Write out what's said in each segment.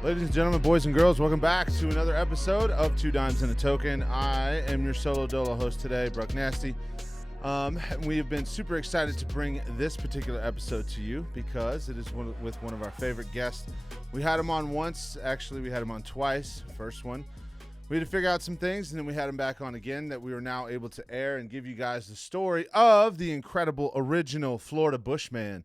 Ladies and gentlemen, boys and girls, welcome back to another episode of Two Dimes and a Token. I am your solo dolo host today, Bruck Nasty. We have been super excited to bring this particular episode to you because it is with one of our favorite guests. We had him on once. Actually, we had him on twice. First one, we had to figure out some things, and then we had him back on again that we were now able to air and give you guys the story of the incredible original Florida Bushman.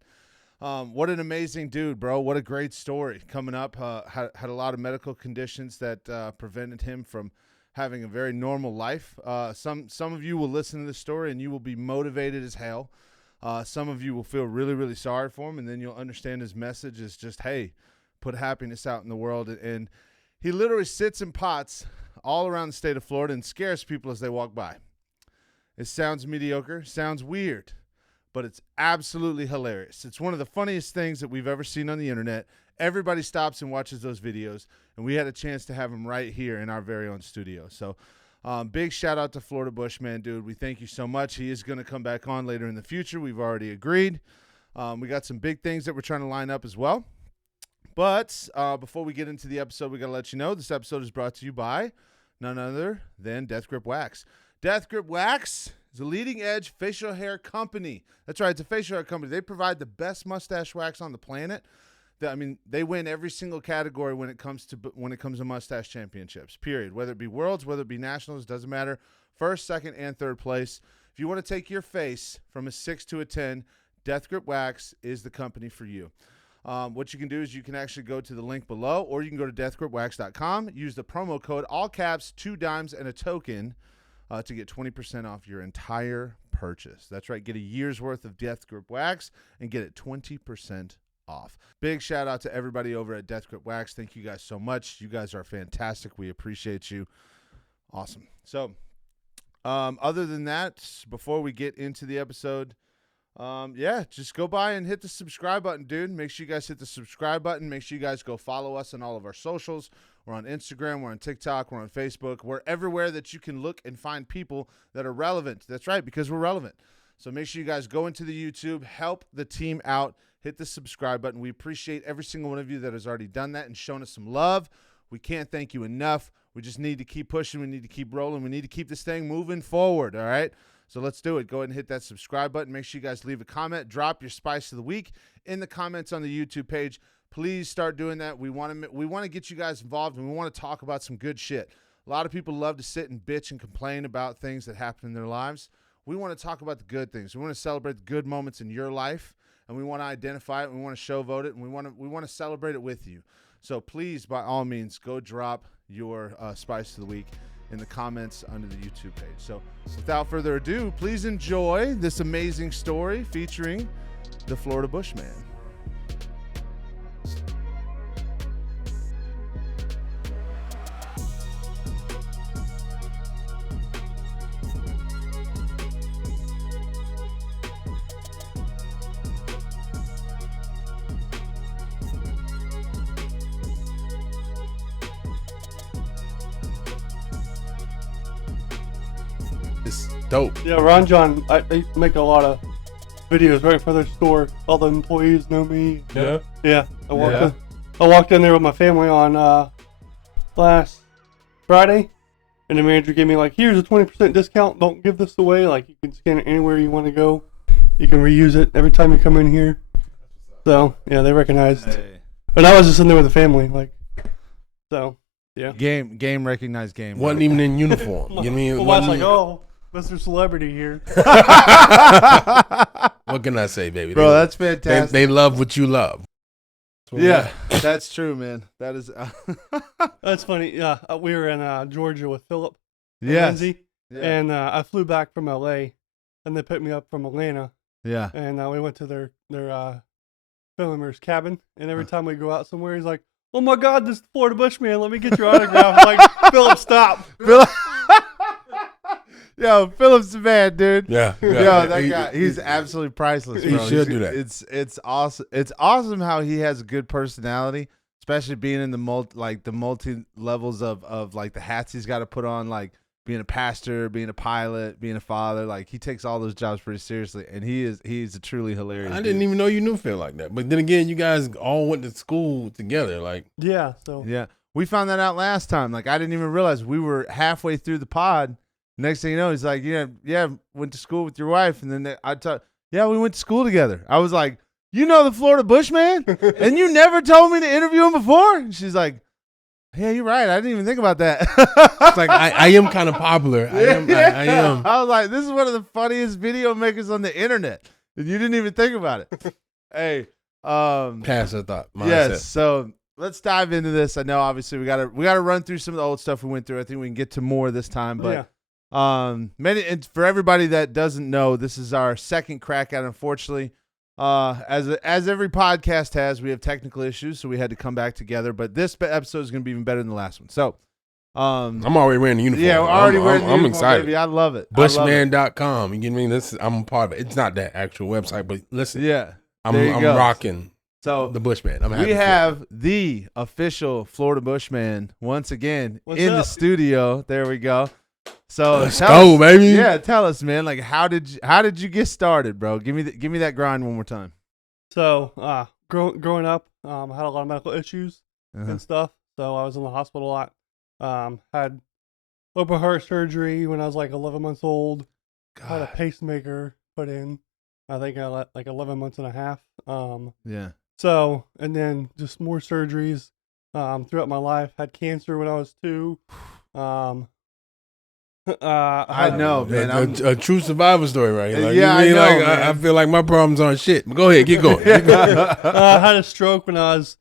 What an amazing dude, bro. What a great story coming up. Had a lot of medical conditions that prevented him from having a very normal life. Some of you will listen to this story and you will be motivated as hell. Some of you will feel really, really sorry for him, and then you'll understand his message is just, hey, put happiness out in the world. And he literally sits in pots all around the state of Florida and scares people as they walk by. It sounds mediocre, sounds weird, but it's absolutely hilarious. It's one of the funniest things that we've ever seen on the internet. Everybody stops and watches those videos, and we had a chance to have him right here in our very own studio. So big shout out to Florida Bushman, dude. We thank you so much. He is going to come back on later in the future. We've already agreed. We got some big things that we're trying to line up as well. But before we get into the episode, we got to let you know this episode is brought to you by none other than Death Grip Wax. Death Grip Wax is a leading-edge facial hair company. That's right, it's a facial hair company. They provide the best mustache wax on the planet. They win every single category when it comes to mustache championships, period. Whether it be worlds, whether it be nationals, doesn't matter. First, second, and third place. If you want to take your face from a 6 to a 10, Death Grip Wax is the company for you. What you can do is you can actually go to the link below, or you can go to deathgripwax.com, use the promo code, all caps, 2 dimes and a token, to get 20% off your entire purchase. That's right. Get a year's worth of Death Grip Wax and get it 20% off. Big shout out to everybody over at Death Grip Wax. Thank you guys so much. You guys are fantastic. We appreciate you. Awesome. So, other than that, before we get into the episode, just go by and hit the subscribe button, dude. Make sure you guys hit the subscribe button. Make sure you guys go follow us on all of our socials. We're on Instagram, we're on TikTok, we're on Facebook. We're everywhere that you can look and find people that are relevant. That's right, because we're relevant. So make sure you guys go into the YouTube, help the team out, hit the subscribe button. We appreciate every single one of you that has already done that and shown us some love. We can't thank you enough. We just need to keep pushing. We need to keep rolling. We need to keep this thing moving forward, all right? So let's do it. Go ahead and hit that subscribe button. Make sure you guys leave a comment. Drop your spice of the week in the comments on the YouTube page. Please start doing that. We want to get you guys involved, and we want to talk about some good shit. A lot of people love to sit and bitch and complain about things that happen in their lives. We want to talk about the good things. We want to celebrate the good moments in your life, and we want to identify it. We want to showvote it, and we want to celebrate it with you. So please, by all means, go drop your spice of the week in the comments under the YouTube page. So without further ado, please enjoy this amazing story featuring the Florida Bushman. Dope. Yeah, Ron John, I make a lot of videos right in front of their store. All the employees know me. Yeah. Yeah. I walked in there with my family on last Friday, and the manager gave me here's a 20% discount. Don't give this away. You can scan it anywhere you want to go. You can reuse it every time you come in here. So yeah, they recognized. Hey. And I was just in there with the family, so yeah. Game recognized game. Wasn't even in uniform. You mean? My wife's oh, Mr. Celebrity here. What can I say, baby? Bro, that's fantastic. They love what you love. Yeah, that's true, man. That is. That's funny. Yeah, we were in Georgia with Philip and Yes. Lindsay, and I flew back from L.A. and they picked me up from Atlanta, Yeah. and we went to their filmer's cabin. And every time we go out somewhere, he's like, "Oh my God, this is Florida Bushman. Let me get your autograph." I'm like, Philip, stop. Yo, Philip's the man, dude. Yeah. Yo, that guy, he's absolutely priceless, He bro. should do that. It's awesome. It's awesome how he has a good personality, especially being in the multi levels of the hats he's got to put on. being a pastor, being a pilot, being a father. Like he takes all those jobs pretty seriously, and he's a truly hilarious. I didn't even know you knew Phil like that. But then again, you guys all went to school together. Like Yeah. So yeah, we found that out last time. Like I didn't even realize we were halfway through the pod. Next thing you know, he's like, yeah, went to school with your wife, and then I talked. Yeah, we went to school together. I was like, you know the Florida Bushman, and you never told me to interview him before. And she's like, yeah, you're right. I didn't even think about that. it's like I am kind of popular. I am. I was like, this is one of the funniest video makers on the internet, and you didn't even think about it. Hey, Pass the thought. Mindset. yes. So let's dive into this. I know, obviously, we gotta run through some of the old stuff we went through. I think we can get to more this time, but and for everybody that doesn't know, this is our second crack at it, unfortunately. As every podcast has, we have technical issues, so we had to come back together. But this episode is going to be even better than the last one. So, I'm already wearing the uniform. Yeah, we're already wearing the uniform. I'm excited. Baby. I love it. Bushman.com. You get me? I'm a part of it. It's not that actual website, but listen. Yeah, I'm rocking. So the Bushman. We have the official Florida Bushman once again in the studio. There we go. So let's go, baby. Yeah, tell us, man. Like, how did you get started, bro? Give me that grind one more time. So, growing up, I had a lot of medical issues and stuff. So I was in the hospital a lot. Had open heart surgery when I was like 11 months old. God. Had a pacemaker put in. I think I let like 11 months and a half. Yeah. So, and then just more surgeries throughout my life. Had cancer when I was 2. I know, man. A true survivor story, right? Like, yeah, I know. Like, I feel like my problems aren't shit. But go ahead, keep going. I had a stroke when I was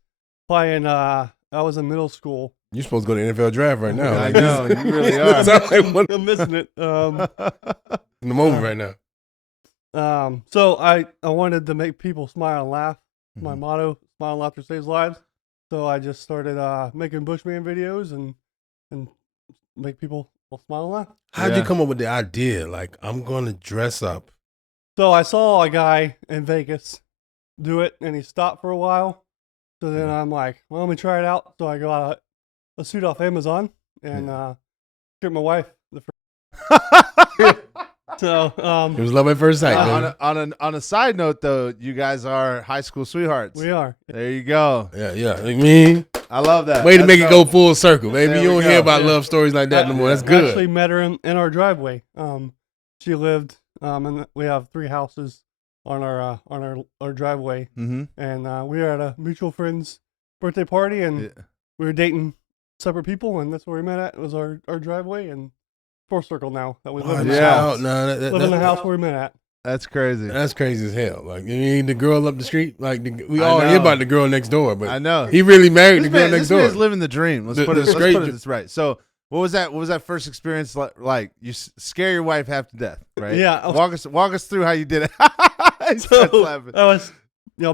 playing. I was in middle school. You're supposed to go to the NFL draft right now. I know, you really are. I'm missing it. In the moment right now. So I wanted to make people smile and laugh. My motto: smile and laughter saves lives. So I just started making Bushman videos and make people smile and laugh. How'd you come up with the idea? Like, I'm going to dress up. So I saw a guy in Vegas do it, and he stopped for a while. So then I'm like, well, let me try it out. So I got a suit off Amazon and get my wife the first. So it was love at first sight. On a side note, though, you guys are high school sweethearts. We are. There you go. Yeah. I mean, I love that. Way to make it go full circle, baby. There You we don't go. hear about love stories like that no more. That's good. I actually met her in our driveway. She lived, and we have 3 houses on our driveway. Mm-hmm. And we were at a mutual friend's birthday party, and we were dating separate people, and that's where we met at. It was our driveway, and full circle now that we live in the house. Live in the house where we met at. That's crazy. That's crazy as hell. Like, you mean the girl up the street? Like, we all hear about the girl next door, but I know he really married the girl next door. This man's living the dream. Let's put it this right. So, what was that first experience like? You scare your wife half to death, right? Yeah. Walk us through how you did it. So I was,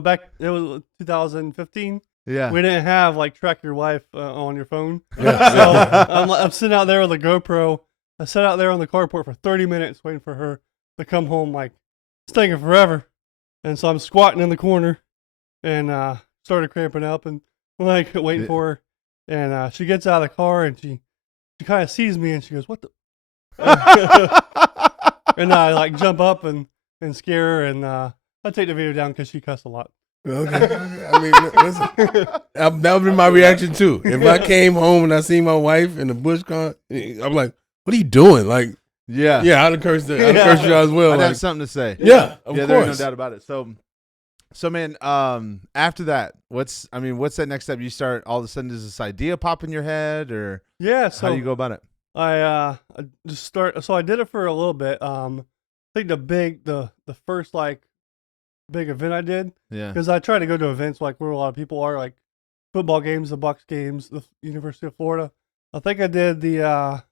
back. It was 2015. Yeah. We didn't have like track your wife on your phone. Yeah. So I'm sitting out there with a GoPro. I sat out there on the carport for 30 minutes waiting for her to come home. Like, it's taking forever. And so I'm squatting in the corner and started cramping up and like waiting for her. And she gets out of the car and she kind of sees me and she goes, "What the?" And I like jump up and scare her, and I take the video down because she cussed a lot. Okay. I mean, listen, that would be my reaction too. If I came home and I see my wife in the bush car, I'm like, "What are you doing?" Like, yeah, I'd have cursed you as well. I'd like, have something to say. Yeah, of course. There's no doubt about it. So man, after that, what's that next step? You start all of a sudden, does this idea pop in your head, or So how do you go about it? I just start. So I did it for a little bit. I think the first like big event I did. Yeah. Because I try to go to events like where a lot of people are, like football games, the Bucks games, the University of Florida. I think I did the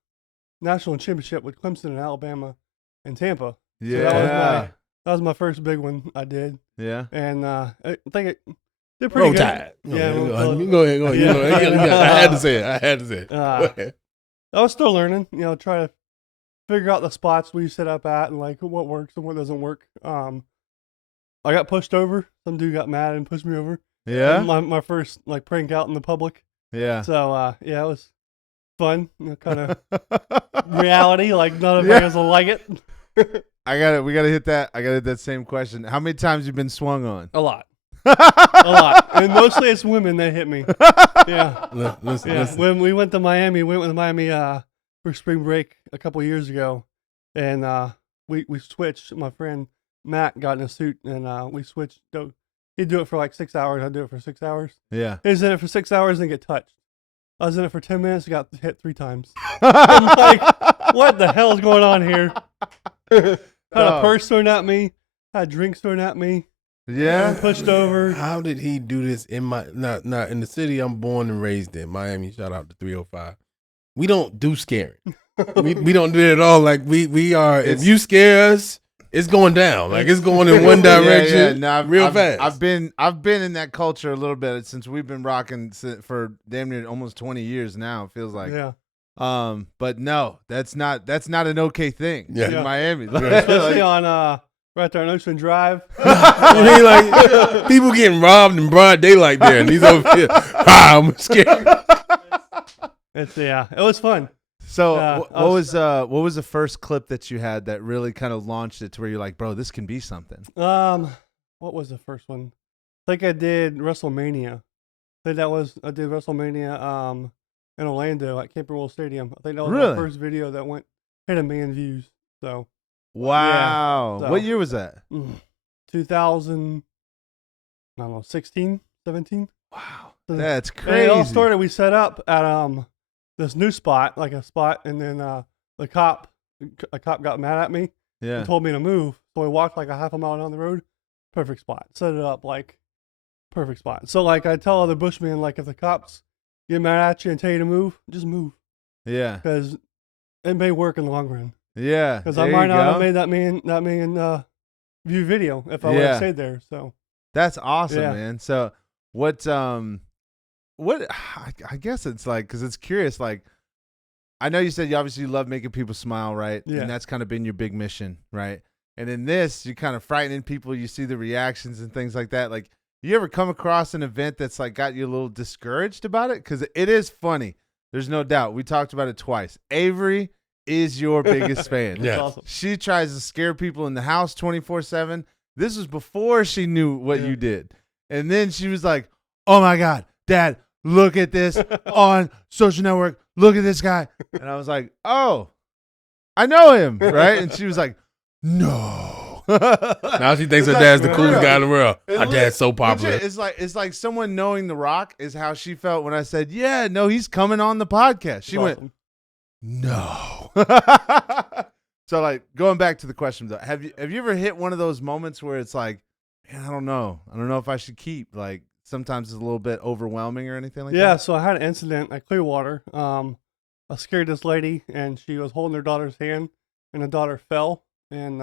national championship with Clemson and Alabama and Tampa. Yeah. So that was my first big one I did. Yeah. And I think it did pretty good. Tide. Yeah. Go ahead. I had to say it. Go ahead. I was still learning, try to figure out the spots we set up at and like what works and what doesn't work. I got pushed over. Some dude got mad and pushed me over. Yeah. My first like prank out in the public. Yeah. So it was fun, kind of reality. Like none of us will like it. We gotta hit that. I gotta hit that same question. How many times you been swung on? A lot. A lot. And mostly it's women that hit me. Yeah. Listen. When we went to Miami, for spring break a couple years ago, and we switched. My friend Matt got in a suit, and we switched. He'd do it for like 6 hours. I'd do it for 6 hours. Yeah. He was in it for 6 hours and get touched. I was in it for 10 minutes and got hit 3 times. I'm like, what the hell is going on here? Had a purse thrown at me. Had drinks thrown at me. Yeah. Pushed over. How did he do this in my not in the city I'm born and raised in, Miami? Shout out to 305. We don't do scaring. we don't do it at all. Like we are. If you scare us, it's going down. Like it's going in one direction. No, real fast. I've been in that culture a little bit since we've been rocking for damn near almost 20 years now. It feels like. Yeah. But no, that's not an okay thing in Miami. Especially on right there on Ocean Drive. I mean, like people getting robbed in broad daylight there, and these over here. I'm scared. It was fun. So what was the first clip that you had that really kind of launched it to where you're like, bro, this can be something? What was the first one? I think I did WrestleMania. I did WrestleMania in Orlando at Campbell World Stadium. I think that was Really? my first video that hit 1 million views. So wow. Yeah, so, what year was that? 2000, I don't know, 16, 17. Wow. So, That's crazy. It all started, we set up at this new spot, and then a cop got mad at me Yeah. and told me to move. So we walked like a half a mile down the road. Perfect spot. Set it up like perfect spot. So like I tell other Bushmen, like if the cops get mad at you and tell you to move, just move. Yeah. Because it may work in the long run. Yeah. Because I might not have made that million view video if I would have stayed there. So that's awesome, Yeah. man. So what I guess it's like, because it's curious, like I know you said you obviously love making people smile, right? Yeah. And that's kind of been your big mission, right? And in this, you're kind of frightening people. You see the reactions and things like that. Like, you ever come across an event that's like got you a little discouraged about it? Because it is funny. There's no doubt. We talked about it twice. Avery is your biggest fan. Yeah. awesome. She tries to scare people in the house 24/7. This was before she knew what you did. And then she was like, oh my God, Dad, look at this on social network. Look at this guy. And I was like, oh, I know him, right? And she was like, no. Now she thinks her dad's the coolest guy in the world. My dad's so popular. It's like someone knowing The Rock is how she felt when I said, yeah, no, he's coming on the podcast. She went, Awesome. no. So like going back to the question though, have you ever hit one of those moments where it's like, man, I don't know if I should keep, like sometimes it's a little bit overwhelming or anything like that? Yeah, so I had an incident at Clearwater. I scared this lady, and she was holding her daughter's hand, and the daughter fell, and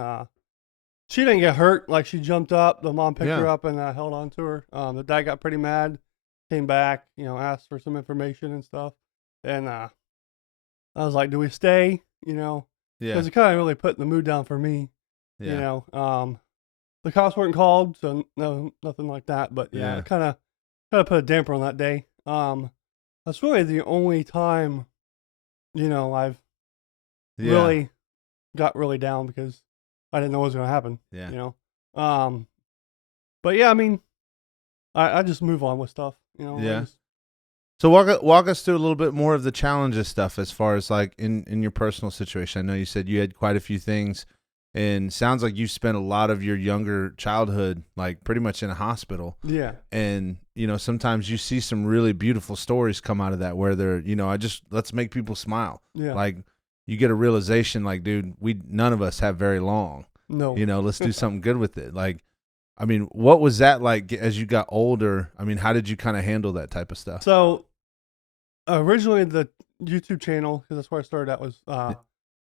she didn't get hurt. Like, she jumped up, the mom picked her up and held on to her. The dad got pretty mad, came back, asked for some information and stuff, and I was like, do we stay? Because it kind of really put the mood down for me. Yeah. The cops weren't called, so no, nothing like that. But Yeah. it kind of put a damper on that day. That's really the only time, I've really got really down because I didn't know what was going to happen. Yeah. But yeah, I mean, I just move on with stuff. Yeah. So walk us through a little bit more of the challenges stuff as far as like in your personal situation. I know you said you had quite a few things, and sounds like you spent a lot of your younger childhood like pretty much in a hospital. Yeah. And sometimes you see some really beautiful stories come out of that where they're let's make people smile. Yeah. Like you get a realization like, dude, none of us have very long. No. Let's do something good with it. Like, I mean, what was that like as you got older? I mean, how did you kind of handle that type of stuff? So originally the YouTube channel, because that's where I started at, was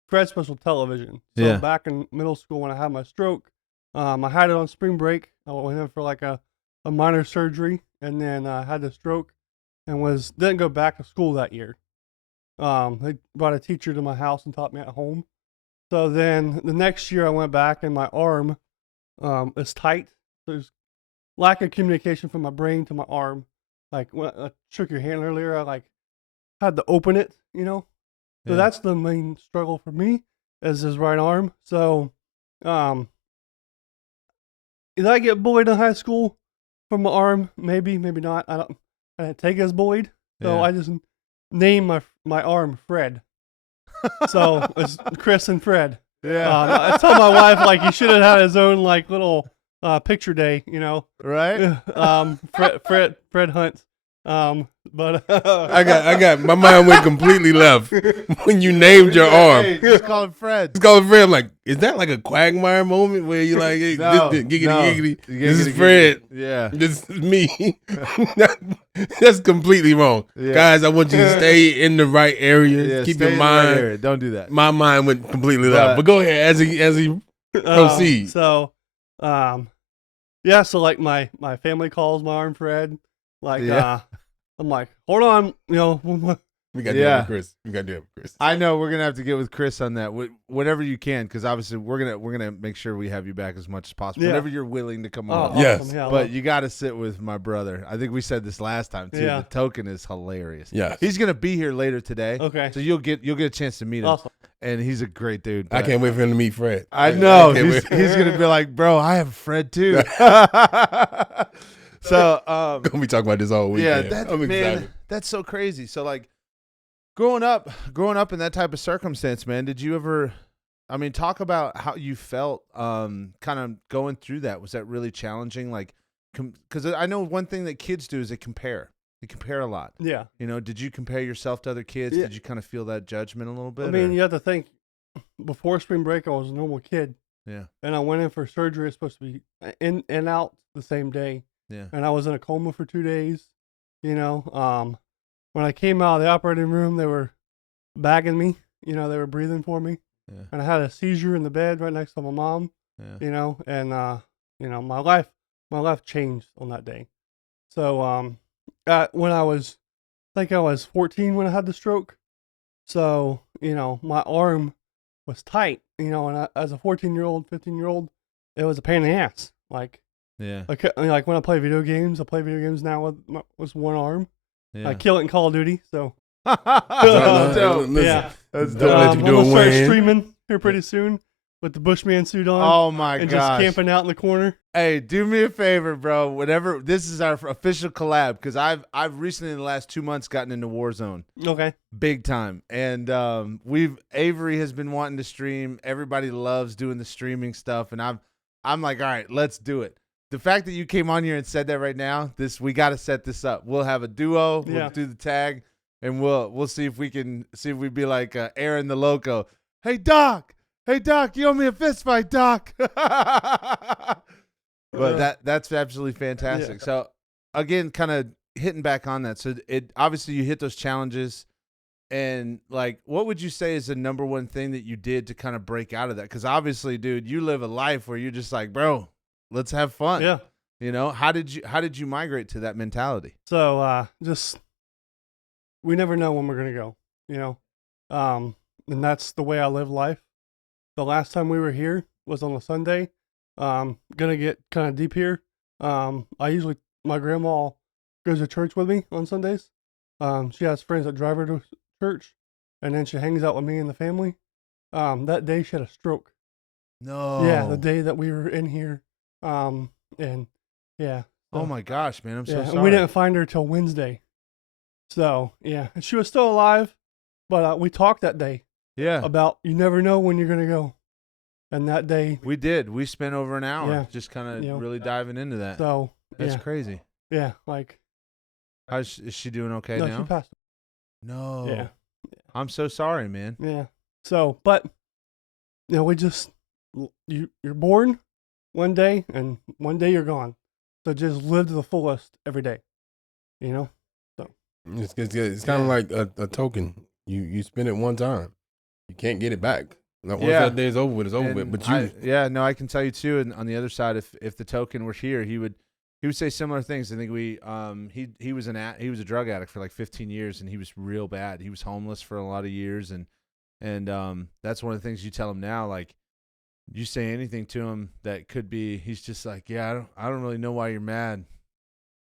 Fred Special Television. So back in middle school when I had my stroke, I had it on spring break. I went in for like a minor surgery, and then I had the stroke and didn't go back to school that year. They brought a teacher to my house and taught me at home. So then the next year I went back, and my arm is tight. There's lack of communication from my brain to my arm. Like when I shook your hand earlier, I had to open it, So Yeah. that's the main struggle for me is his right arm. So, did I get bullied in high school from my arm? Maybe, maybe not. I didn't take it as bullied. So Yeah. I just named my arm Fred. So it's Chris and Fred. Yeah. I told my wife like he should have had his own like little picture day, Right? Fred Hunt. But I got my mind went completely left when you named your arm. Hey, just call him Fred. It's called Fred. I'm like, is that like a Quagmire moment where you're like, hey, No, giggity, no. giggity, Giggity, this is giggity. Fred. Yeah. This is me. That's completely wrong. Yeah. Guys, I want you to stay in the right area. Yeah, Keep stay your in the right mind. area. Don't do that. My mind went completely But- left. But go ahead as he proceed. So, yeah. So like my family calls my arm Fred. Like, Yeah. I'm like, hold on, We got to do Yeah. that with Chris. We got to do it with Chris. I know we're gonna have to get with Chris on that. Whatever you can, because obviously we're gonna make sure we have you back as much as possible. Yeah. Whenever you're willing to come Oh, on. awesome. Yes. Yeah, I But love- you got to sit with my brother. I think we said this last time too. Yeah. The token is hilarious. Yes. He's gonna be here later today. Okay. So you'll get a chance to meet him, Awesome. and he's a great dude. I but- can't wait for him to meet Fred. I know I can't he's wait. gonna be like, bro, I have a Fred too. So Gonna be talking about this all weekend. yeah, I'm excited. man, that's so crazy. So like, growing up in that type of circumstance, man, did you ever? I mean, talk about how you felt, kind of going through that. Was that really challenging? Like, because I know one thing that kids do is they compare. They compare a lot. Yeah. Did you compare yourself to other kids? Yeah. Did you kind of feel that judgment a little bit? I mean, or- you have to think. Before spring break, I was a normal kid, yeah, and I went in for surgery. It's supposed to be in and out the same day. yeah, And I was in a coma for 2 days. When I came out of the operating room, they were bagging me. They were breathing for me, yeah, and I had a seizure in the bed right next to my mom. yeah. And my life changed on that day. So when I think I was 14 when I had the stroke. So my arm was tight. And as a 14-year-old, 15-year-old, it was a pain in the ass. Like. Yeah, Like when I play video games, I play video games now with one arm. yeah. I kill it in Call of Duty, so That's dope. Listen, yeah. That's Don't dope. let you I'm do gonna a start win. streaming here pretty soon with the Bushman suit on Oh my and gosh. just camping out in the corner. Hey, do me a favor, bro. Whatever. This is our official collab because I've recently in the last 2 months gotten into Warzone Okay. big time, and Avery has been wanting to stream. Everybody loves doing the streaming stuff, and I'm like, all right, let's do it. The fact that you came on here and said that right now, we got to set this up. We'll have a duo. We'll Yeah. do the tag, and we'll see if we be like Aaron the Loco. Hey Doc, you owe me a fist fight, Doc. But that's absolutely fantastic. Yeah. So again, kind of hitting back on that. So it obviously you hit those challenges, and like, what would you say is the number one thing that you did to kind of break out of that? Because obviously, dude, you live a life where you're just like, bro, let's have fun. Yeah. How did you migrate to that mentality? So just we never know when we're gonna go. And that's the way I live life. The last time we were here was on a Sunday. Gonna get kind of deep here. My grandma goes to church with me on Sundays. She has friends that drive her to church, and then she hangs out with me and the family. That day she had a stroke. No. Yeah, the day that we were in here. And yeah. Oh my gosh, man, I'm so Yeah, sorry. and we didn't find her till Wednesday. So yeah, and she was still alive, but we talked that day Yeah, about you never know when you're gonna go, and that day. we did. We spent over an hour Yeah. just kind of You know. really diving into that. So That's yeah, crazy. yeah, like Is she doing okay no, now? she passed. No. Yeah, I'm so sorry, man. yeah. So, but we just you're born one day, and one day you're gone. So just live to the fullest every day. It's kind of like a token. You spend it one time, you can't get it back. Like, once Yeah. that day is over with, it's over with. And But you, I can tell you too. And on the other side, if the token were here, he would say similar things. I think he was a drug addict for like 15 years, and he was real bad. He was homeless for a lot of years, and that's one of the things you tell him now. Like, you say anything to him that could be, he's just like, yeah, I don't really know why you're mad.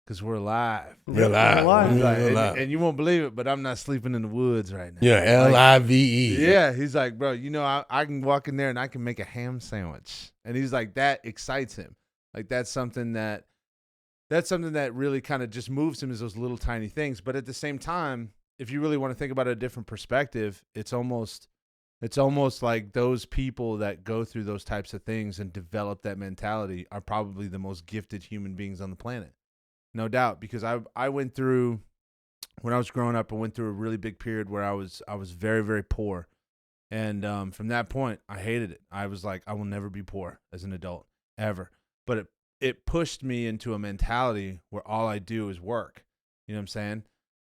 because we're alive. We're alive. He's We're like, alive. and you won't believe it, but I'm not sleeping in the woods right now. Yeah, LIVE. Yeah, he's like, bro, I can walk in there and I can make a ham sandwich. And he's like, that excites him. Like that's something that really kind of just moves him, is those little tiny things. But at the same time, if you really want to think about a different perspective, it's almost like those people that go through those types of things and develop that mentality are probably the most gifted human beings on the planet. No doubt, because I went through, when I was growing up, I went through a really big period where I was very, very poor. And from that point, I hated it. I was like, I will never be poor as an adult, ever. But it pushed me into a mentality where all I do is work. You know what I'm saying?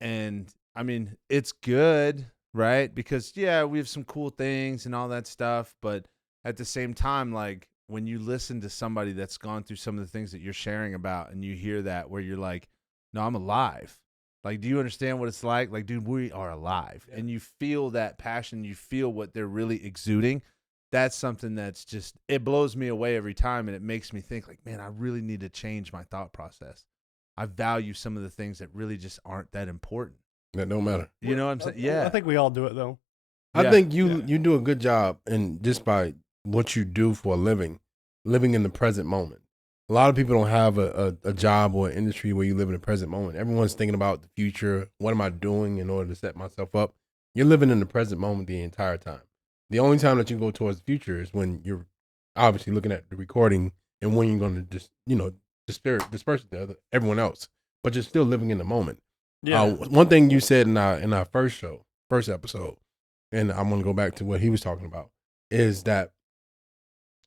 And, I mean, it's good, right? Because, yeah, we have some cool things and all that stuff. But at the same time, like, when you listen to somebody that's gone through some of the things that you're sharing about and you hear that where you're like, no, I'm alive. Like, do you understand what it's like? Like, dude, we are alive. Yeah. And you feel that passion. You feel what they're really exuding. That's something that's just, it blows me away every time. And it makes me think like, man, I really need to change my thought process. I value some of the things that really just aren't that important. That don't matter. You know what I'm saying? Yeah. I think we all do it though. I think you do a good job, and just by what you do for a living in the present moment. A lot of people don't have a job or an industry where you live in the present moment. Everyone's thinking about the future. What am I doing in order to set myself up? You're living in the present moment the entire time. The only time that you go towards the future is when you're obviously looking at the recording and when you're going to just, disperse it to everyone else. But you're still living in the moment. Yeah. One thing you said in our first episode, and I'm going to go back to what he was talking about, is that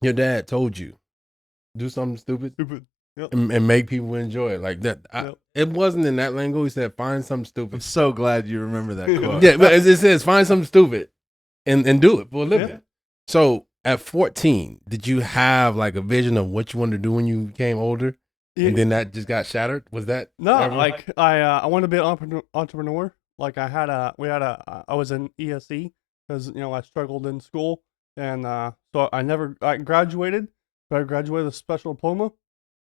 your dad told you, do something stupid. Yep. And make people enjoy it like that. It wasn't in that lingo. He said, find something stupid. I'm so glad you remember that quote. Yeah, but as it says, find something stupid and do it for a living. Yeah. So at 14, did you have like a vision of what you wanted to do when you became older? Yeah. And then that just got shattered? Was that? No, like I wanted to be an entrepreneur. Like I was in ESE because, I struggled in school. And so I graduated, but I graduated with a special diploma.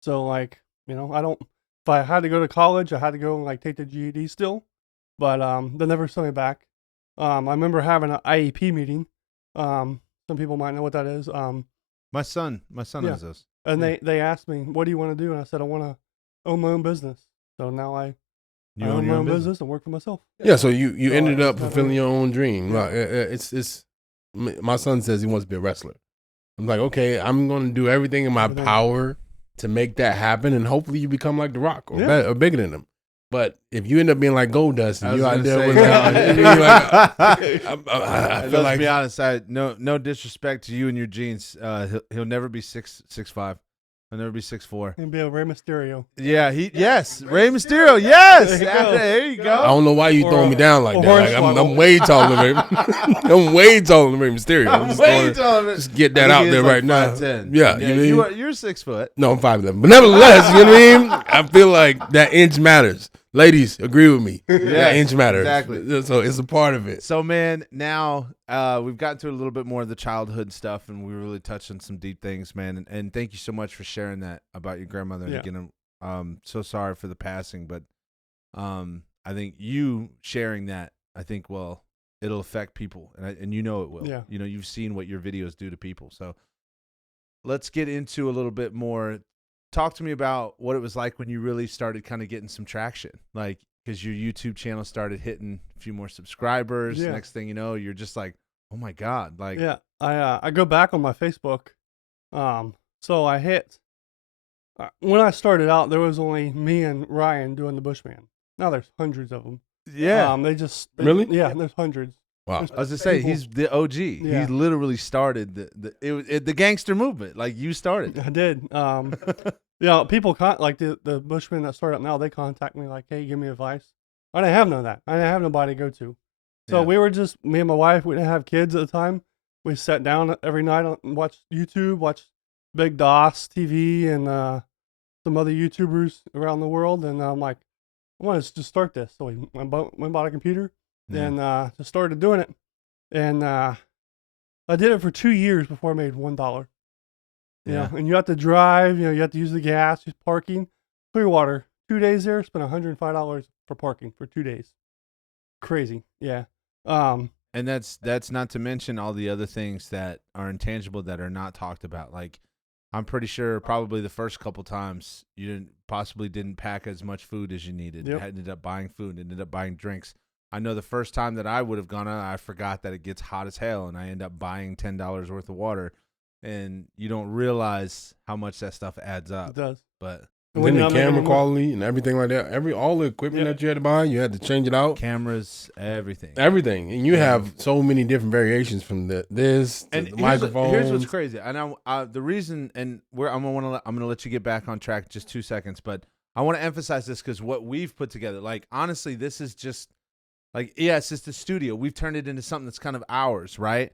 So like, if I had to go to college, I had to go and like take the GED still, but they never sent me back. I remember having an IEP meeting. Some people might know what that is. My son has this. And they asked me, what do you want to do? And I said, I want to own my own business. So now I own my own business and work for myself. Yeah. So you ended up fulfilling your own dream. Yeah. It's my son says he wants to be a wrestler. I'm like, okay, I'm going to do everything in my power to make that happen, and hopefully you become like The Rock or better, or bigger than him. But if you end up being like Goldust, and you're out there with I feel like, let's be honest, no disrespect to you and your genes, he'll never be 6'5". He'll never be 6'4". He'll be a Rey Mysterio. Yeah, Rey Mysterio. Yes, there you go. I don't know why you throwing me down like that. Like, I'm way taller than Rey. I'm way taller than Rey Mysterio. I'm way taller. Just get that out there right now. 5'10". Yeah, you're 6 foot. No, I'm 5'11". But nevertheless, you know what I mean. I feel like that inch matters. Ladies, agree with me. Yeah, that inch matters. Exactly. So it's a part of it. So, man, now we've gotten to a little bit more of the childhood stuff, and we really touched on some deep things, man. And thank you so much for sharing that about your grandmother. Yeah. And again, so sorry for the passing, but I think you sharing that, it'll affect people, and it will. Yeah. You've seen what your videos do to people. So let's get into a little bit more. Talk to me about what it was like when you really started kind of getting some traction, like because your YouTube channel started hitting a few more subscribers. Yeah. Next thing you know, you're just like, oh my God. Like, yeah, I go back on my Facebook. So I hit, when I started out, there was only me and Ryan doing the Bushman. Now there's hundreds of them. Yeah. Really? Yeah, there's hundreds. Wow. I was to say, he's the OG. Yeah. He literally started the gangster movement. Like you started. I did. People like the Bushmen that start up now, they contact me like, hey, give me advice. I didn't have none of that. I didn't have nobody to go to. So we were just, me and my wife, we didn't have kids at the time. We sat down every night and watched YouTube, watched Big DOS TV and some other YouTubers around the world. And I'm like, I want to just start this. So we went and bought a computer. And just started doing it. And I did it for 2 years before I made $1. Yeah. And you have to drive, you have to use the gas, use parking. Clearwater, 2 days there. Spent $105 for parking for 2 days. Crazy, yeah. And that's not to mention all the other things that are intangible that are not talked about. Like, I'm pretty sure probably the first couple times you didn't pack as much food as you needed. Yep. Ended up buying food, ended up buying drinks. I know the first time that I would have gone out, I forgot that it gets hot as hell, and I end up buying $10 worth of water, and you don't realize how much that stuff adds up. It does. But and then the camera quality and everything like that. All the equipment that you had to buy, you had to change it out. Cameras, everything. And you have so many different variations from this to the microphones. Here's what's crazy, and the reason, and I'm gonna let you get back on track in just 2 seconds, but I want to emphasize this because what we've put together, like, honestly, this is just like, yes, it's the studio. We've turned it into something that's kind of ours, right?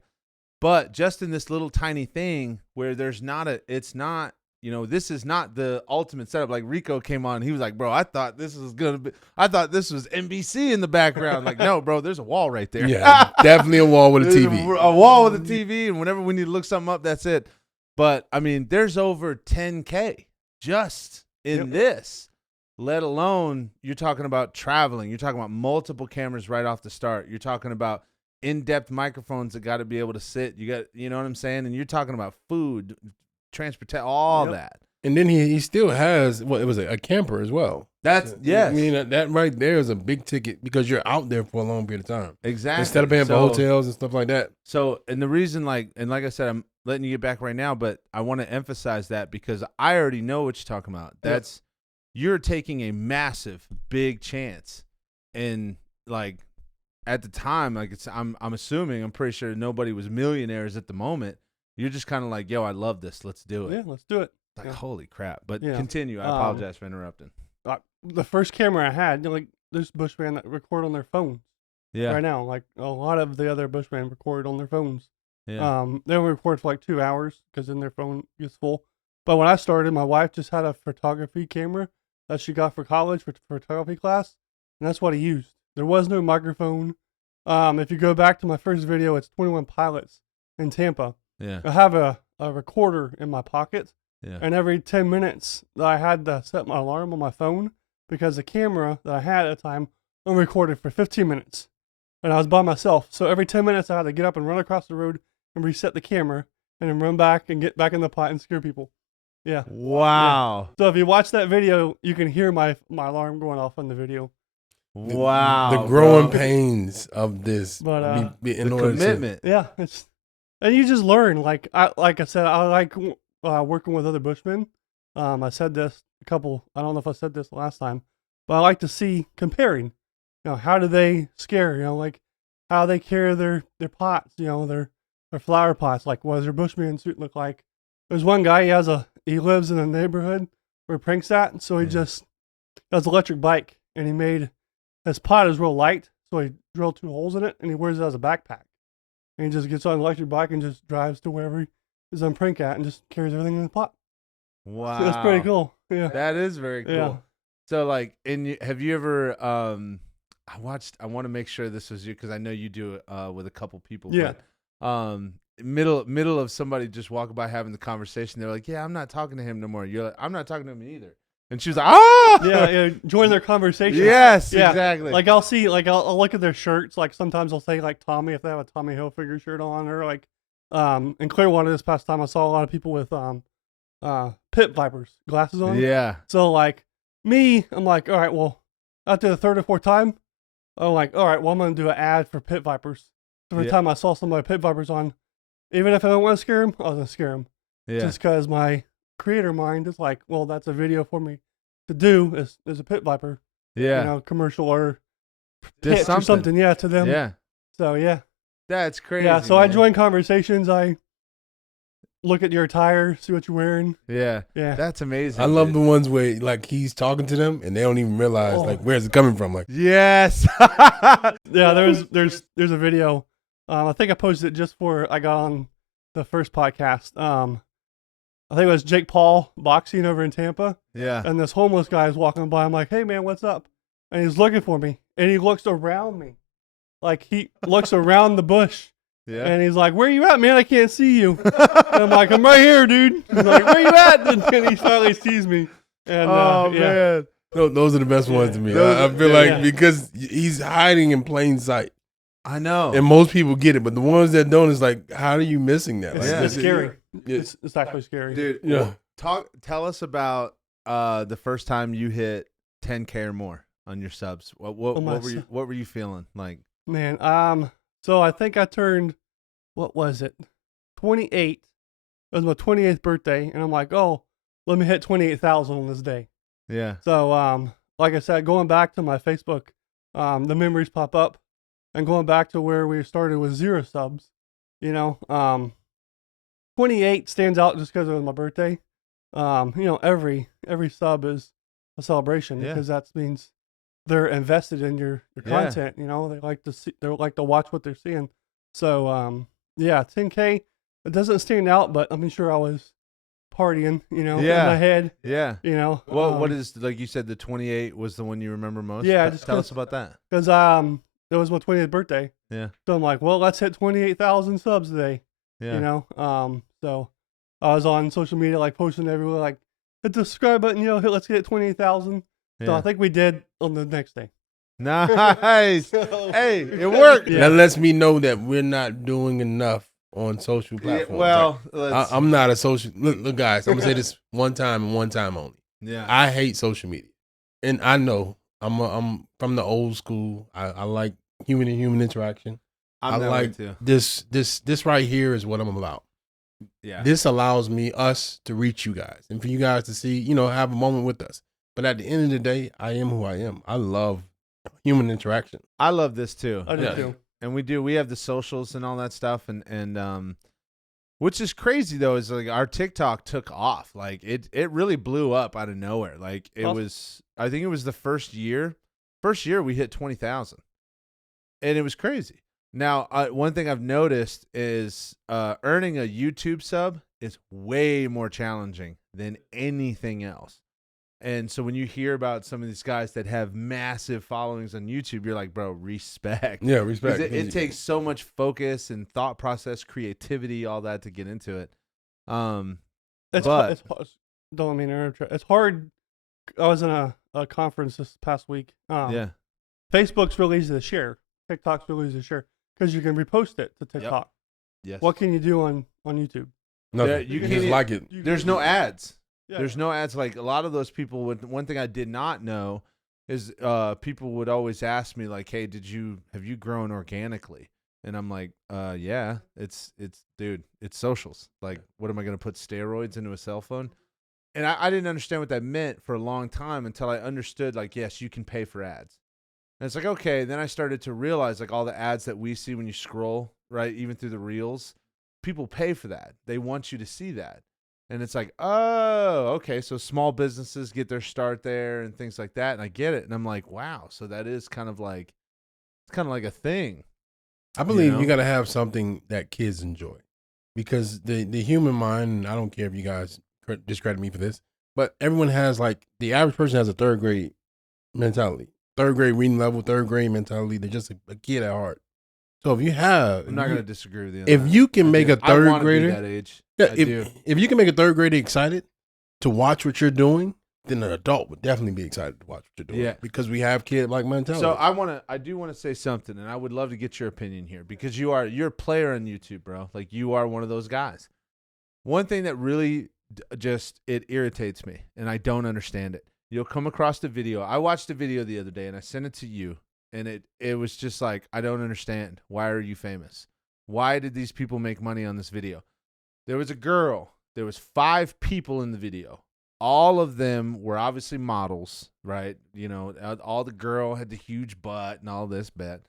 But just in this little tiny thing where this is not the ultimate setup. Like, Rico came on, and he was like, bro, I thought this was NBC in the background. Like, no, bro, there's a wall right there. Yeah, definitely a wall with a TV. A wall with a TV, and whenever we need to look something up, that's it. But, I mean, there's over 10K just in this, let alone you're talking about traveling. You're talking about multiple cameras right off the start. You're talking about in-depth microphones that got to be able to sit. You know what I'm saying? And you're talking about food, transportation, all that. And then he still has it was a camper as well. Yes. I mean, that right there is a big ticket because you're out there for a long period of time. Exactly. Instead of paying for hotels and stuff like that. So, and the reason, like I said, I'm letting you get back right now, but I want to emphasize that because I already know what you're talking about. You're taking a massive, big chance, and like at the time, like I'm assuming, I'm pretty sure nobody was millionaires at the moment. You're just kind of like, yo, I love this. Let's do it. Yeah, let's do it. Like, holy crap. But continue. I apologize for interrupting. The first camera I had, like, there's Bushman that record on their phones. Yeah. Right now, like, a lot of the other Bushmen record on their phones. Yeah. They only record for like 2 hours because then their phone gets full. But when I started, my wife just had a photography camera that she got for college for photography class, and that's what he used. There was no microphone. If you go back to my first video, it's 21 Pilots in Tampa. Yeah. I have a recorder in my pocket, and every 10 minutes I had to set my alarm on my phone because the camera that I had at the time only recorded for 15 minutes, and I was by myself. So every 10 minutes I had to get up and run across the road and reset the camera and then run back and get back in the pot and scare people. Yeah. Wow. Yeah. So if you watch that video, you can hear my alarm going off on the video. Wow. The growing pains of this. But the commitment. Yeah. And you just learn. Like I said, I like working with other Bushmen. I said this I don't know if I said this last time, but I like to see comparing. How do they scare? Like how they carry their pots, their flower pots. Like, what does their Bushman suit look like? There's one guy, he lives in a neighborhood where Prank's at, and so he just does electric bike, and he made his pot is real light, so he drilled 2 holes in it, and he wears it as a backpack. And he just gets on an electric bike and just drives to wherever he is on Prank at and just carries everything in the pot. Wow. So that's pretty cool. Yeah. That is very cool. Yeah. So, like, have you ever, I want to make sure this was you because I know you do it with a couple people. Yeah. But, middle of somebody just walking by having the conversation, they're like, yeah, I'm not talking to him no more. You're like, I'm not talking to him either. And she was like, ah! Yeah, join their conversation. Yes, exactly. Like, I'll see, like, I'll look at their shirts. Like, sometimes I'll say, like, Tommy, if they have a Tommy Hilfiger shirt on, or, like, in Clearwater this past time, I saw a lot of people with pit vipers glasses on. Yeah. So, like, me, I'm like, all right, well, after the 3rd or 4th time, I'm like, all right, well, I'm going to do an ad for pit vipers. Every time I saw somebody with pit vipers on, even if I don't want to scare them, I was going to scare them. Yeah. Just because my creator mind is like, well, that's a video for me to do is a pit viper. Yeah. Commercial or pitch or something. Yeah, to them. Yeah. So, yeah. That's crazy. Yeah, so man. I join conversations. I look at your attire, see what you're wearing. Yeah. Yeah. That's amazing. I love the ones where, like, he's talking to them and they don't even realize, like, where's it coming from? Like, yes. Yeah, there's a video. I think I posted it just before I got on the first podcast. I think it was Jake Paul boxing over in Tampa. Yeah. And this homeless guy is walking by. I'm like, hey, man, what's up? And he's looking for me. And he looks around me. Like, he looks around the bush. Yeah. And he's like, where you at, man? I can't see you. And I'm like, I'm right here, dude. He's like, where you at? And he finally sees me. And, man. Those are the best ones to me. I feel like because he's hiding in plain sight. I know. And most people get it, but the ones that don't, is like, how are you missing that? Like, It's scary. It's actually scary. Dude, yeah. Tell us about the first time you hit 10K or more on your subs. What were you feeling like? Man, so I think I turned, what was it? 28. It was my 28th birthday, and I'm like, oh, let me hit 28,000 on this day. Yeah. So, like I said, going back to my Facebook, the memories pop up, and going back to where we started with 0 subs, 28 stands out just because it was my birthday. Every sub is a celebration because that means they're invested in your content. They like to see, they like to watch what they're seeing. So, 10K, it doesn't stand out, but I'm sure I was partying, in my head. Yeah. What is, like you said, the 28 was the one you remember most? Yeah. Tell us about that. Because it was my 20th birthday. Yeah. So I'm like, well, let's hit 28,000 subs today. Yeah. So I was on social media, like posting everywhere, like hit the subscribe button, let's get 28,000. Yeah. So I think we did on the next day. Nice. Hey, it worked. That lets me know that we're not doing enough on social platforms. Well, I'm not a social. Look, guys, I'm gonna say this one time and one time only. Yeah. I hate social media, and I know I'm from the old school. I like human to human interaction. I like too. This right here is what I'm about. Yeah. This allows us to reach you guys and for you guys to see, have a moment with us. But at the end of the day, I am who I am. I love human interaction. I love this too. I do too. And we have the socials and all that stuff, and which is crazy though, is like our TikTok took off. Like it really blew up out of nowhere. Like it was, I think it was the first year we hit 20,000, and it was crazy. Now, one thing I've noticed is earning a YouTube sub is way more challenging than anything else. And so when you hear about some of these guys that have massive followings on YouTube, you're like, bro, respect. Yeah, respect. It takes so much focus and thought process, creativity, all that to get into it. Don't mean to interrupt. It's hard. I was in a conference this past week. Facebook's really easy to share. TikTok's really easy to share because you can repost it to TikTok. Yes. What can you do on YouTube? Nothing. You can just like it. There's no ads. Yeah. There's no ads. Like a lot of those people would. One thing I did not know is people would always ask me like, "Hey, have you grown organically?" And I'm like, "Yeah, it's socials. Like, what am I going to put steroids into a cell phone?" And I didn't understand what that meant for a long time until I understood like, yes, you can pay for ads. And it's like, okay. Then I started to realize like all the ads that we see when you scroll, right, even through the reels, people pay for that. They want you to see that. And it's like, oh, okay, so small businesses get their start there and things like that, and I get it. And I'm like, wow, so that is kind of like a thing. I believe you got to have something that kids enjoy, because the human mind, and I don't care if you guys discredit me for this, but everyone has, like, the average person has a third grade mentality, third grade reading level, third grade mentality. They're just a kid at heart. So if you have, I'm not going to disagree with you. If you can make a third grader that age, if you can make a third grader excited to watch what you're doing, then an adult would definitely be excited to watch what you're doing. Yeah, because we have kid-like mentality. So I do want to say something, and I would love to get your opinion here, because you're a player on YouTube, bro. Like, you are one of those guys. One thing that really it irritates me, and I don't understand it. You'll come across the video. I watched a video the other day, and I sent it to you. And it was just like, I don't understand. Why are you famous? Why did these people make money on this video? There was a girl. There was 5 people in the video. All of them were obviously models, right? All the girl had the huge butt and all this bit.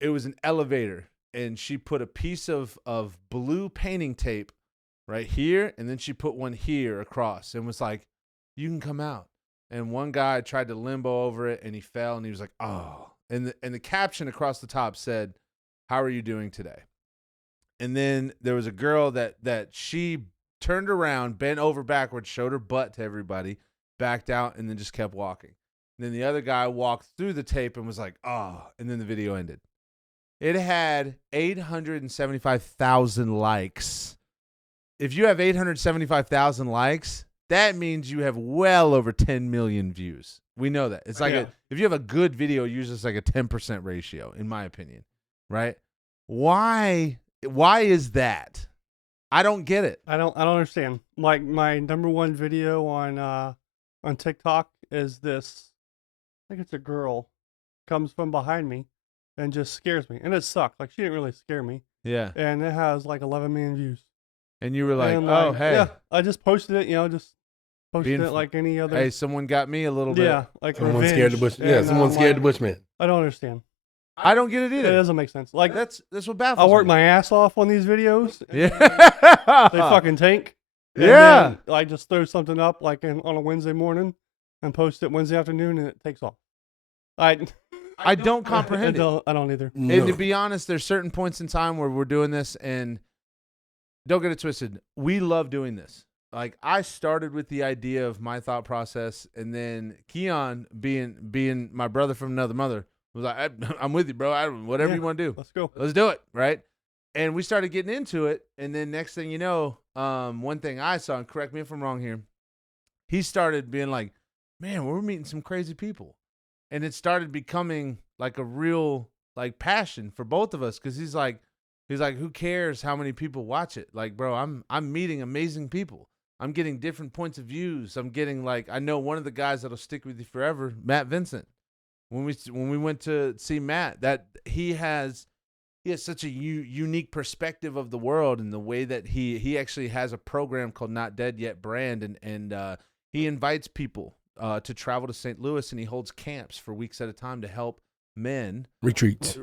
It was an elevator, and she put a piece of blue painting tape right here, and then she put one here across and was like, you can come out. And one guy tried to limbo over it, and he fell, and he was like, oh. And the caption across the top said, how are you doing today? And then there was a girl that she turned around, bent over backwards, showed her butt to everybody, backed out, and then just kept walking. And then the other guy walked through the tape and was like, oh. And then the video ended. It had 875,000 likes. If you have 875,000 likes, that means you have well over 10 million views. We know that. It's like if you have a good video, usually it's like a 10% ratio, in my opinion, right? Why is that? I don't get it. I don't understand. Like my number one video on TikTok is this. I think it's a girl comes from behind me and just scares me, and it sucked. Like she didn't really scare me. Yeah. And it has like 11 million views. And you were like, and oh, hey. Yeah, I just posted it. Just posted it like any other. Hey, someone got me a little bit. Yeah, like someone revenge. scared the bush. Yeah, someone scared the Bushman. I don't understand. I don't get it either. It doesn't make sense. Like that's what baffles I work me. my ass off on these videos. Yeah. They fucking tank. Yeah. I just throw something up like on a Wednesday morning and post it Wednesday afternoon, and it takes off. I don't comprehend it. I don't either. No. And to be honest, there's certain points in time where we're doing this, and don't get it twisted. We love doing this. Like I started with the idea of my thought process, and then Keon, being my brother from another mother, was like, "I'm with you, bro. Whatever you want to do, let's go. Let's do it." Right? And we started getting into it, and then next thing you know, one thing I saw, and correct me if I'm wrong here, he started being like, "Man, we're meeting some crazy people." And it started becoming like a real like passion for both of us, because he's like, who cares how many people watch it? Like, bro, I'm meeting amazing people. I'm getting different points of views. I'm getting like, I know one of the guys that'll stick with you forever, Matt Vincent. When we went to see Matt, that he has such a unique perspective of the world, and the way that he actually has a program called Not Dead Yet Brand, and he invites people to travel to St. Louis, and he holds camps for weeks at a time to help men. Retreats.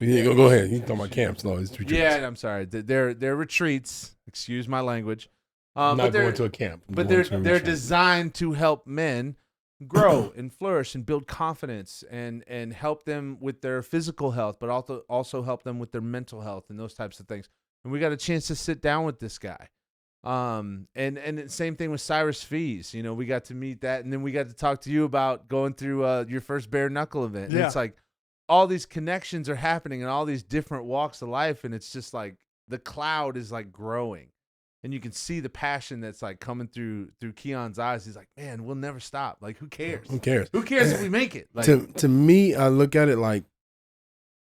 Yeah, go ahead. You're talking about camps. No, it's retreats. Yeah, I'm sorry. They're retreats. Excuse my language. I'm not going to a camp. But they're designed to help men grow and flourish and build confidence, and help them with their physical health, but also help them with their mental health and those types of things. And we got a chance to sit down with this guy. And same thing with Cyrus Fees. We got to meet that, and then we got to talk to you about going through your first bare knuckle event. And it's like all these connections are happening in all these different walks of life, and it's just like the cloud is like growing, and you can see the passion that's like coming through Keon's eyes. He's like, man, we'll never stop. Like, who cares? Who cares? Who cares if we make it? Like, to me, I look at it like,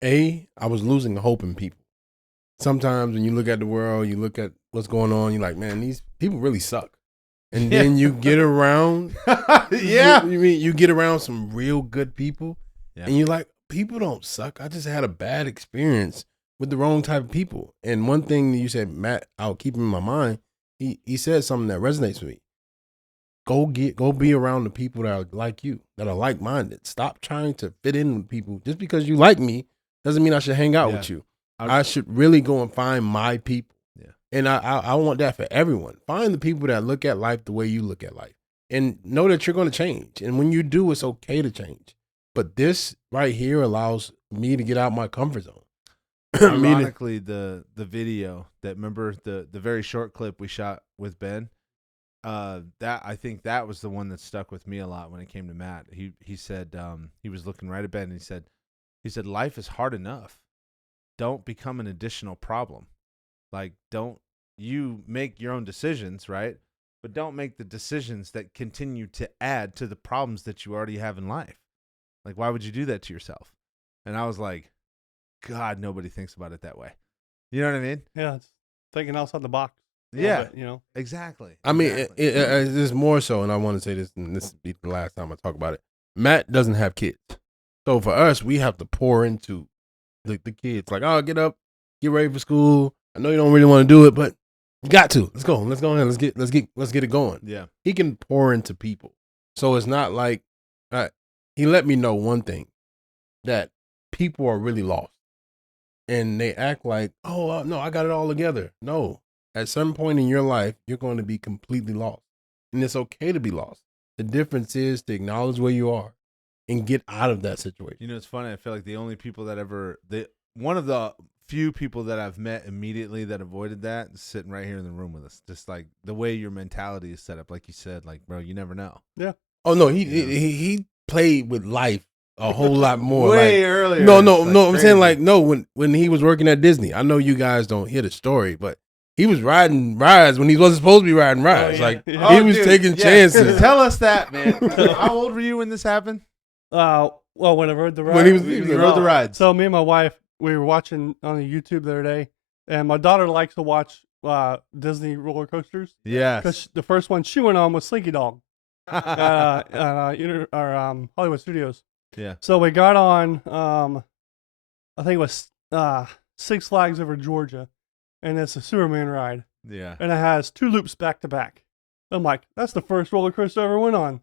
I was losing hope in people. Sometimes when you look at the world, you look at what's going on, you're like, man, these people really suck. And then you get around, you get around some real good people, and you're like, people don't suck. I just had a bad experience with the wrong type of people. And one thing that you said, Matt, I'll keep in my mind, he said something that resonates with me. Go be around the people that are like you, that are like-minded. Stop trying to fit in with people. Just because you like me doesn't mean I should hang out with you. I should really go and find my people. Yeah. And I want that for everyone. Find the people that look at life the way you look at life. And know that you're going to change. And when you do, it's okay to change. But this right here allows me to get out my comfort zone. Ironically, the video that, remember the very short clip we shot with Ben, that I think that was the one that stuck with me a lot when it came to Matt. He said he was looking right at Ben, and he said life is hard enough. Don't become an additional problem. Like, don't you make your own decisions, right? But don't make the decisions that continue to add to the problems that you already have in life. Like, why would you do that to yourself? And I was like, God, nobody thinks about it that way. You know what I mean? Yeah, it's thinking outside the box. Yeah, Bit, exactly. I mean, it's more so, and I want to say this, and this will be the last time I talk about it. Matt doesn't have kids. So for us, we have to pour into the kids. Like, oh, get up, get ready for school. I know you don't really want to do it, but you got to. Let's go ahead. Let's get it going. Yeah. He can pour into people. So it's not like he let me know one thing, that people are really lost. And they act like, oh, no, I got it all together. No. At some point in your life, you're going to be completely lost. And it's okay to be lost. The difference is to acknowledge where you are and get out of that situation. It's funny. I feel like the only people that one of the few people that I've met immediately that avoided that is sitting right here in the room with us. Just like the way your mentality is set up, like you said, like, bro, you never know. Yeah. Oh, no, he played with life a whole lot more. Way earlier. No, I'm saying, like, no, when he was working at Disney, I know you guys don't hear the story, but he was riding rides when he wasn't supposed to be riding rides. Oh, yeah. Like Yeah. he was taking chances. Tell us that, man. How old were you when this happened? Well, when I rode the ride. When he was rode the rides. So me and my wife, we were watching on the YouTube the other day, and my daughter likes to watch Disney roller coasters. Yes. Because the first one she went on was Slinky Dog, Hollywood Studios. Yeah. So we got on, I think it was Six Flags over Georgia, and it's a Superman ride, Yeah. and it has 2 loops back to back. I'm like, that's the first roller coaster I ever went on.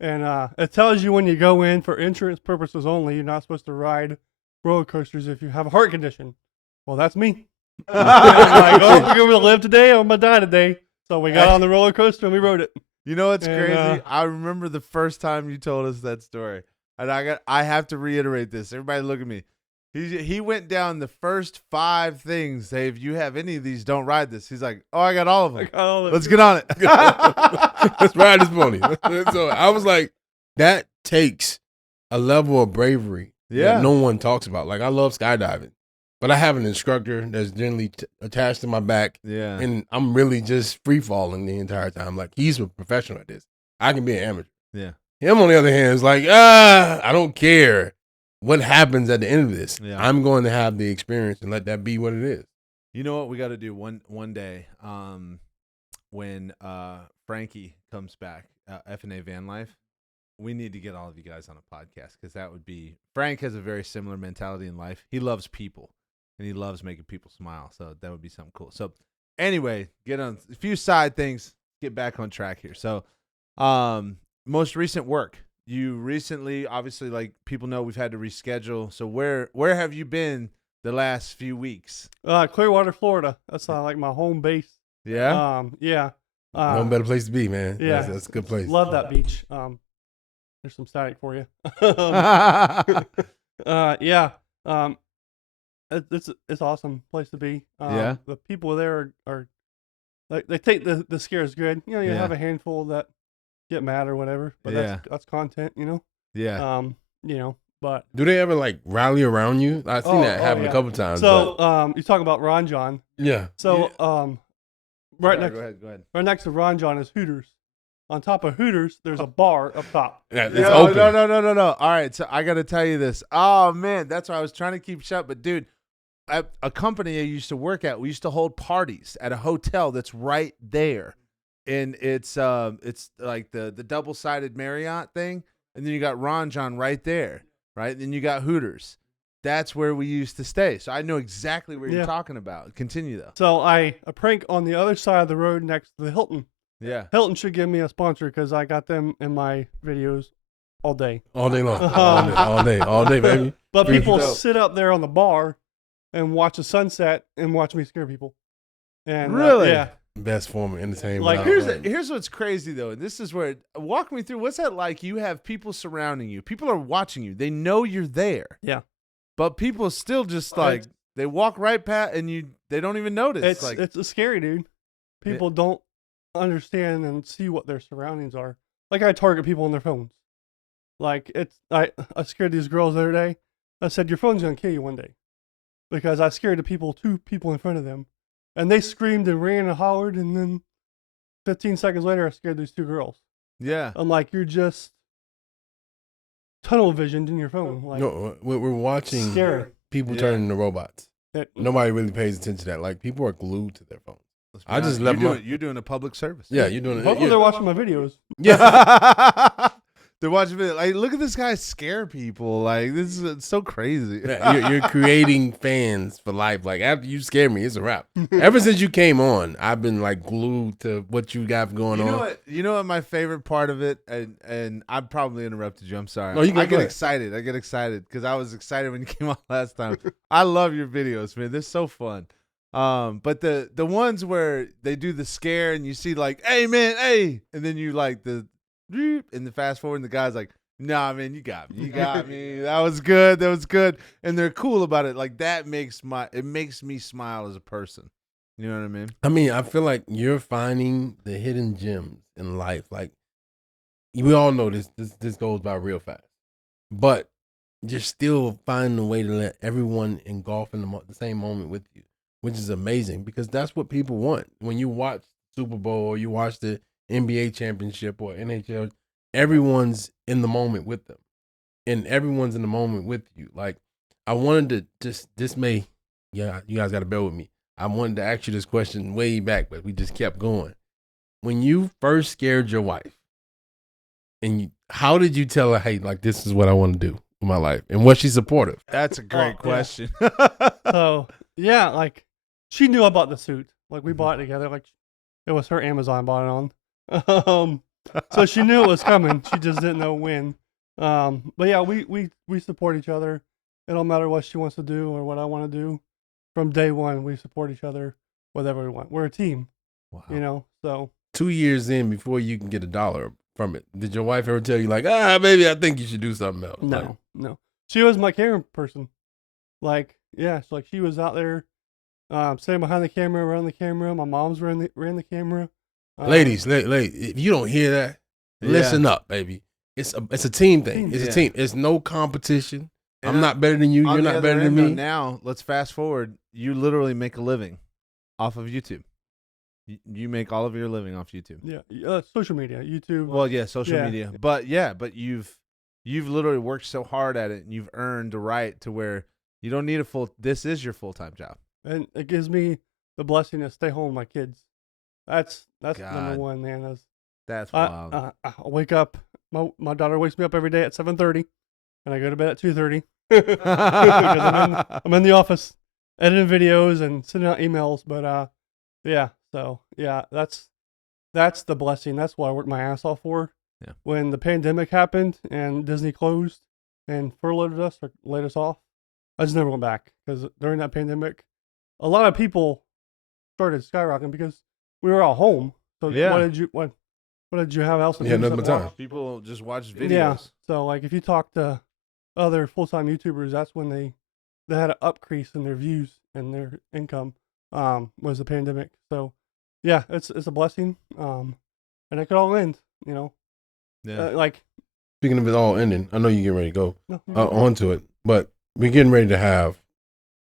And it tells you when you go in for insurance purposes only, you're not supposed to ride roller coasters if you have a heart condition. Well, that's me. I'm like, oh, we're going to live today or I'm going to die today. So we got on the roller coaster and we rode it. You know what's And, crazy? I remember the first time you told us that story, and I have to reiterate this. Everybody, look at me. He went down the first 5 things. Say, if you have any of these, don't ride this. He's like, oh, I got all of them. Let's get on it. Let's ride this pony. So I was like, that takes a level of bravery that no one talks about. Like I love skydiving, but I have an instructor that's generally attached to my back. Yeah. And I'm really just free falling the entire time. Like he's a professional at this. I can be an amateur. Yeah. Him on the other hand is like, I don't care what happens at the end of this. Yeah. I'm going to have the experience and let that be what it is. You know what we got to do one day when Frankie comes back, F&A Van Life, we need to get all of you guys on a podcast because that would be – Frank has a very similar mentality in life. He loves people, and he loves making people smile, so that would be something cool. So anyway, get on a few side things, get back on track here. So most recent work. You recently, obviously, like people know we've had to reschedule. So where have you been the last few weeks? Clearwater, Florida. That's like my home base. Yeah? Yeah. No better place to be, man. Yeah. That's a good place. Love that beach. There's some static for you. Yeah. It's awesome place to be. Yeah. The people there are like they take the scares good. You know, you have a handful that get mad or whatever, but that's content, you know. Yeah. You know, but do they ever like rally around you? I've seen that happen a couple times. So you talk about Ron John. Yeah. So right go ahead. right next to Ron John is Hooters. On top of Hooters, there's a bar up top. Yeah, it's open. No. All right, so I got to tell you this. Oh, man, that's why I was trying to keep shut. But, dude, at a company I used to work at, we used to hold parties at a hotel that's right there. And it's like the double-sided Marriott thing. And then you got Ron John right there, right? Then you got Hooters. That's where we used to stay. So I know exactly what you're talking about. Continue, though. So a prank on the other side of the road next to the Hilton. Yeah. Hilton should give me a sponsor because I got them in my videos all day. All day long. all day, baby. But people sit up there on the bar and watch the sunset and watch me scare people. And really? Yeah. Best form of entertainment. Like, here's what's crazy, though. And this is where walk me through. What's that like? You have people surrounding you. People are watching you. They know you're there. Yeah. But people still just like they walk right past and they don't even notice. It's scary, dude. People don't understand and see what their surroundings are. Like I target people on their phones. Like I scared these girls the other day. I said your phone's gonna kill you one day, because I scared two people in front of them, and they screamed and ran and hollered, and then 15 seconds later I scared these 2 girls. Yeah. I'm like, you're just tunnel visioned in your phone. Like, no, we're watching people turn into robots. Nobody really pays attention to that. Like people are glued to their phones. I just left you're doing a public service. Yeah, you're doing it. Hopefully they're watching my videos. Yeah. They're watching videos. Like, look at this guy scare people. Like, this is so crazy. Yeah, you're creating fans for life. Like, after you scare me, it's a wrap. Ever since you came on, I've been like glued to what you got going on. You know what my favorite part of it, and I probably interrupted you. I'm sorry. No, I get excited. I get excited because I was excited when you came on last time. I love your videos, man. They're so fun. But the ones where they do the scare and you see like, hey man, hey, and then you like the fast forward and the guy's like, nah man, you got me. That was good. And they're cool about it. Like that makes me smile as a person. You know what I mean? I mean, I feel like you're finding the hidden gems in life. Like we all know this goes by real fast, but you're still finding a way to let everyone engulf in the same moment with you. which is amazing because that's what people want. When you watch Super Bowl or you watch the NBA championship or NHL, everyone's in the moment with them. And everyone's in the moment with you. Like, I wanted to you guys got to bear with me. I wanted to ask you this question way back, but we just kept going. When you first scared your wife, how did you tell her, hey, like, this is what I want to do with my life? And was she supportive? That's a great question. So, yeah, like, she knew about the suit. Like, we bought it together. Like, it was her Amazon bought it on. So she knew it was coming. She just didn't know when. But yeah, we support each other. It don't matter what she wants to do or what I want to do. From day one, we support each other, whatever we want. We're a team, so. 2 years in before you can get $1 from it, did your wife ever tell you, like, baby, I think you should do something else? No. She was my camera person. Like, yeah, so like she was out there standing behind the camera, around the camera. My mom's ran the camera. Ladies, if you don't hear that, listen up, baby. It's a team thing. It's a team. It's no competition. And I'm not better than you. You're not better than me. Now, let's fast forward. You literally make a living off of YouTube. You make all of your living off YouTube. Yeah, social media, YouTube. Well, yeah, social media. But you've literally worked so hard at it, and you've earned the right to where you don't need this is your full-time job. And it gives me the blessing to stay home with my kids. That's number one, man. That's wild. I wake up. My daughter wakes me up every day at 7:30, and I go to bed at 2:30 because I'm in the office editing videos and sending out emails. But that's the blessing. That's what I worked my ass off for. Yeah. When the pandemic happened and Disney closed and furloughed us or laid us off, I just never went back because during that pandemic, a lot of people started skyrocketing because we were all home. So what did you have else to do? Nothing but time. People just watch videos. Yeah. So like if you talk to other full-time YouTubers, that's when they had an upcrease in their views and their income was the pandemic. So yeah, it's a blessing. And it could all end, Yeah. Speaking of it all ending, I know you're getting ready to go onto it, but we're getting ready to have,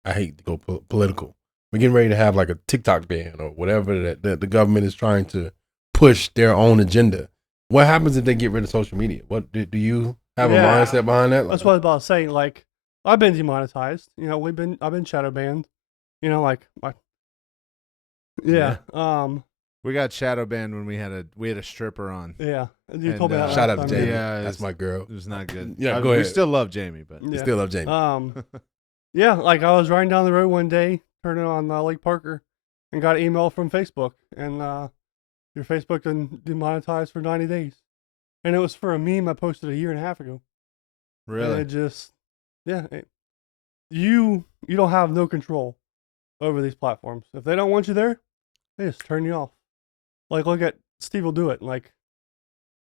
I hate to go political, we're getting ready to have like a TikTok ban or whatever that the government is trying to push their own agenda. What happens if they get rid of social media? What do you have a mindset behind that? That's what I was about to say. Like, I've been demonetized. I've been shadow banned. We got shadow banned when we had a stripper on. Yeah, you told me that. Shout out to Jamie. Yeah, that's my girl. It was not good. Yeah, go ahead. We still love Jamie, but we still love Jamie. Yeah, like I was riding down the road one day, turning on Lake Parker, and got an email from Facebook, and your Facebook been demonetized for 90 days, and it was for a meme I posted a year and a half ago. Really? And it just, you don't have no control over these platforms. If they don't want you there, they just turn you off. Like, look at Steve will do it. Like,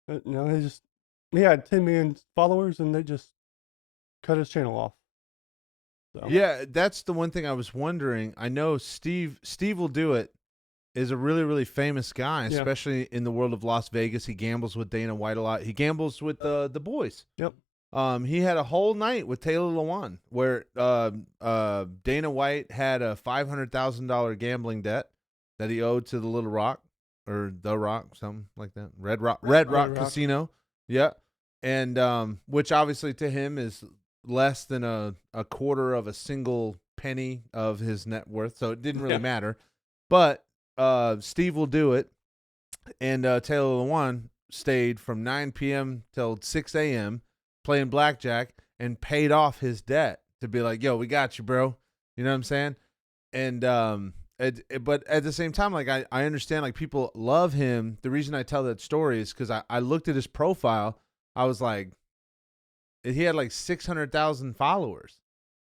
he had 10 million followers and they just cut his channel off. So. Yeah, that's the one thing I was wondering. I know Steve will do it is a really, really famous guy, especially in the world of Las Vegas. He gambles with Dana White a lot. He gambles with the boys. Yep. He had a whole night with Taylor Lewan where Dana White had a $500,000 gambling debt that he owed to the Little Rock or the Rock, something like that. Red Rock Casino. Yeah. And which obviously to him is less than a quarter of a single penny of his net worth. So it didn't really matter. But Steve will do it. And Taylor Lewan stayed from 9 p.m. till 6 a.m. playing blackjack and paid off his debt to be like, yo, we got you, bro. You know what I'm saying? And but at the same time, like I understand, like people love him. The reason I tell that story is because I looked at his profile. I was like, he had like 600,000 followers.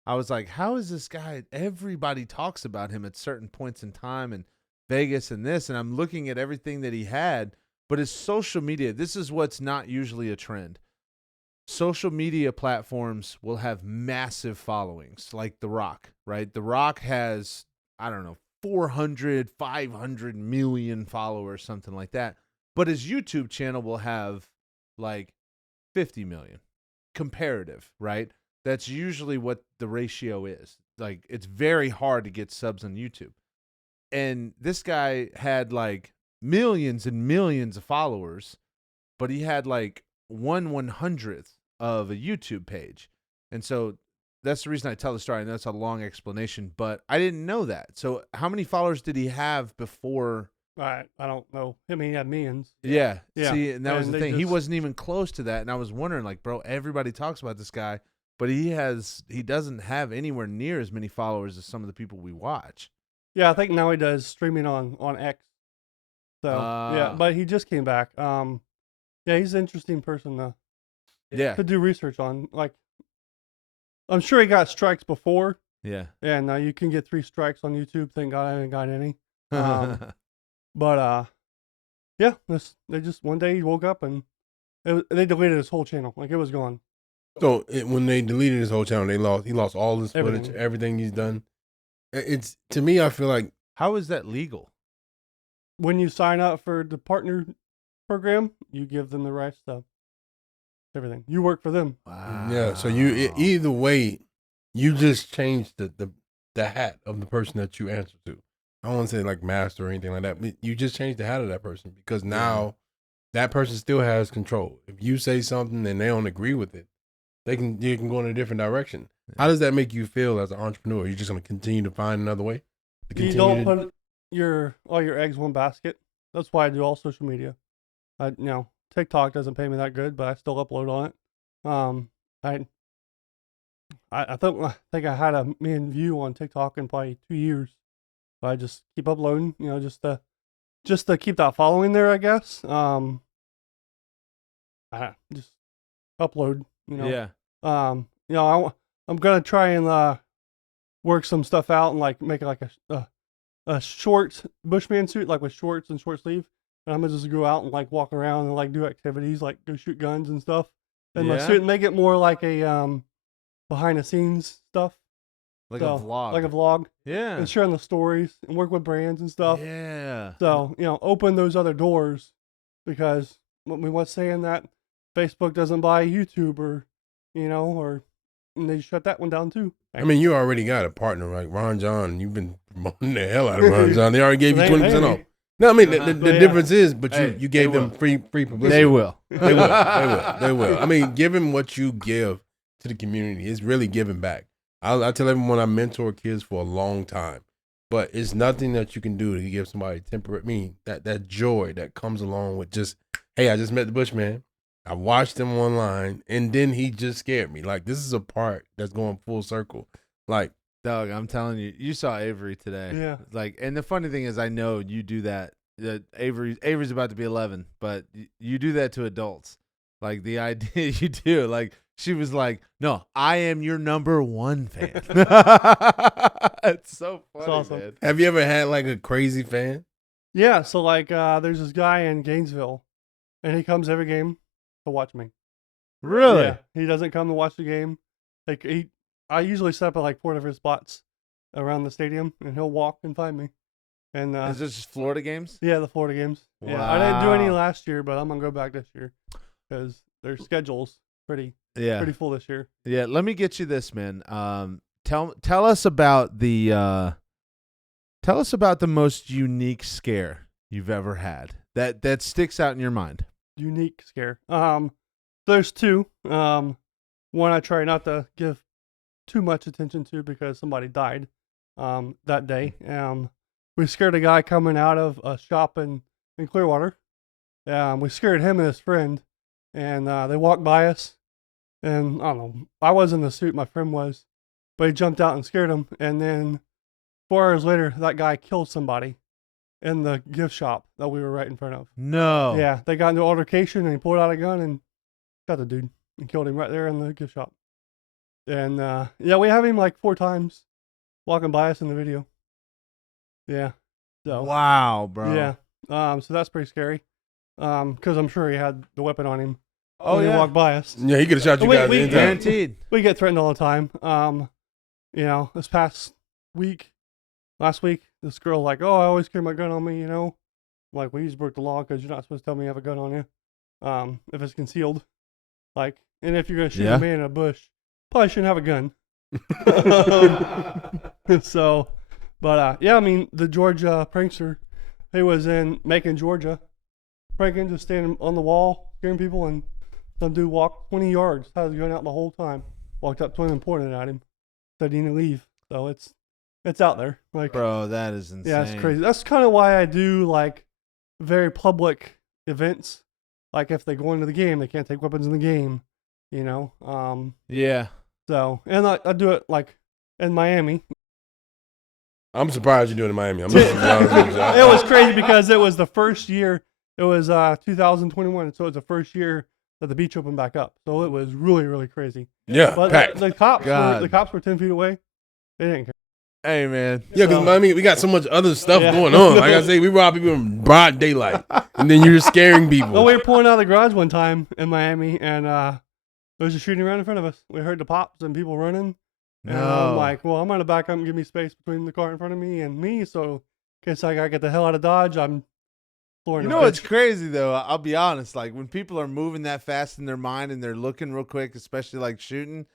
I was like, how is this guy? Everybody talks about him at certain points in time and Vegas and this, and I'm looking at everything that he had, but his social media, this is what's not usually a trend. Social media platforms will have massive followings, like The Rock, right? The Rock has, I don't know, 400, 500 million followers, something like that. But his YouTube channel will have like 50 million. Comparative, right? That's usually what the ratio is. like it's very hard to get subs on YouTube. And this guy had like millions and millions of followers, but he had like 1/100th of a YouTube page. And so that's the reason I tell the story. And that's a long explanation, but I didn't know that. So how many followers did he have before? I don't know. I mean, he had millions. Yeah. Yeah. See, and that was And the they thing. He just- wasn't even close to that. And I was wondering, like, bro, everybody talks about this guy, but he doesn't have anywhere near as many followers as some of the people we watch. Yeah, I think now he does streaming on X. So yeah, but he just came back. Yeah, he's an interesting person to do research on. Like, I'm sure he got strikes before. Yeah. And now you can get 3 strikes on YouTube. Thank God I haven't got any. But yeah, they just one day he woke up and they deleted his whole channel. Like, it was gone. So when they deleted his whole channel, he lost all his footage, Everything. everything he's done. It's, to me, I feel like, How is that legal? When you sign up for the partner program, you give them the rights to everything. You work for them. Wow. yeah. So either way, you just changed the hat of the person that you answer to. I don't want to say like master or anything like that, but you just changed the hat of that person, because now that person still has control. If you say something and they don't agree with it, you can go in a different direction. How does that make you feel as an entrepreneur? You're just going to continue to find another way? You don't put all your eggs in one basket. That's why I do all social media. TikTok doesn't pay me that good, but I still upload on it. I think I had a million view on TikTok in probably 2 years. So I just keep uploading, just to keep that following there, I guess. I just upload, Yeah. I'm gonna try and work some stuff out and like make like a short Bushman suit, like with shorts and short sleeve. And I'm gonna just go out and like walk around and like do activities, like go shoot guns and stuff. And my suit, make it more like a behind the scenes stuff. Like a vlog. Like a vlog. Yeah. And sharing the stories and work with brands and stuff. Yeah. So, open those other doors, because what's saying that Facebook doesn't buy YouTube or and they shut that one down too. I mean, you already got a partner like Ron John. You've been promoting the hell out of Ron John. They already gave you 20% off. No, I mean, the difference is, but you gave them free publicity. They will. They will. I mean, giving what you give to the community is really giving back. I tell everyone I mentor kids for a long time, but it's nothing that you can do to give somebody temporary. I mean, that joy that comes along with just, hey, I just met the Bushman. I watched him online, and then he just scared me. Like, this is a part that's going full circle. Like, Doug, I'm telling you, you saw Avery today. Yeah. Like, and the funny thing is, I know you do that. Avery's about to be 11, but you do that to adults. Like, the idea you do, like, she was like, "No, I am your #1 fan." It's so funny, awesome. man. have you ever had like a crazy fan? Yeah, so like there's this guy in Gainesville, and he comes every game to watch me. Really? Yeah, he doesn't come to watch the game. Like I usually set up at like 4 different spots around the stadium, and he'll walk and find me. And Is this just Florida games? yeah, the Florida games. Yeah, I didn't do any Wow. last year, but I'm gonna go back this year because their schedule's pretty full this year. Yeah. Let me get you this, man. Tell us about the most unique scare you've ever had that sticks out in your mind. Unique scare. There's 2. One I try not to give too much attention to because somebody died that day. We scared a guy coming out of a shop in Clearwater. We scared him and his friend, and they walked by us. And I don't know, I was in the suit, my friend was, but he jumped out and scared him. And then 4 hours later, that guy killed somebody in the gift shop that we were right in front of. No. Yeah, they got into altercation, and he pulled out a gun and shot the dude and killed him right there in the gift shop. And yeah, we have him like 4 times walking by us in the video. Yeah. So Wow, bro. yeah. So that's pretty scary. Because I'm sure he had the weapon on him. Oh, when yeah. he walked by us. Yeah, he could have shot you We- guys we- anytime. Guaranteed. We get threatened all the time. This past last week, this girl like, "Oh, I always carry my gun on me," I'm like, "Well, you just broke the law because you're not supposed to tell me you have a gun on you. If it's concealed, like, and if you're gonna shoot Yeah. a man in a bush, probably shouldn't have a gun. So, but yeah, I mean, the Georgia prankster, he was in Macon, Georgia, pranking, just standing on the wall, scaring people, and some dude walked 20 yards, had his gun out the whole time, walked up to him and pointed at him, said he didn't leave. So it's out there. Like, Bro, that is insane. yeah, it's crazy. That's kind of why I do like very public events. Like if they go into the game, they can't take weapons in the game, you know. Yeah. So, and I do it like in Miami. I'm surprised you're doing it in Miami. I'm just honest with you. It was crazy because it was the first year. It was 2021, so it was the first year that the beach opened back up. So it was really, really crazy. Yeah, But packed. the cops were 10 feet away. They didn't care. Hey, man. Yeah, because Miami, we got so much other stuff going on. Like I say, we rob people in broad daylight, and then you're scaring people. Well, we were pulling out of the garage one time in Miami, and there was a shooting around in front of us. We heard the pops and people running. And I'm like, well, I'm going to back up and give me space between the car in front of me and me. So in case I got to get the hell out of Dodge, I'm flooring You the know what's bitch. crazy, though? I'll be honest. Like, when people are moving that fast in their mind and they're looking real quick, especially like shooting,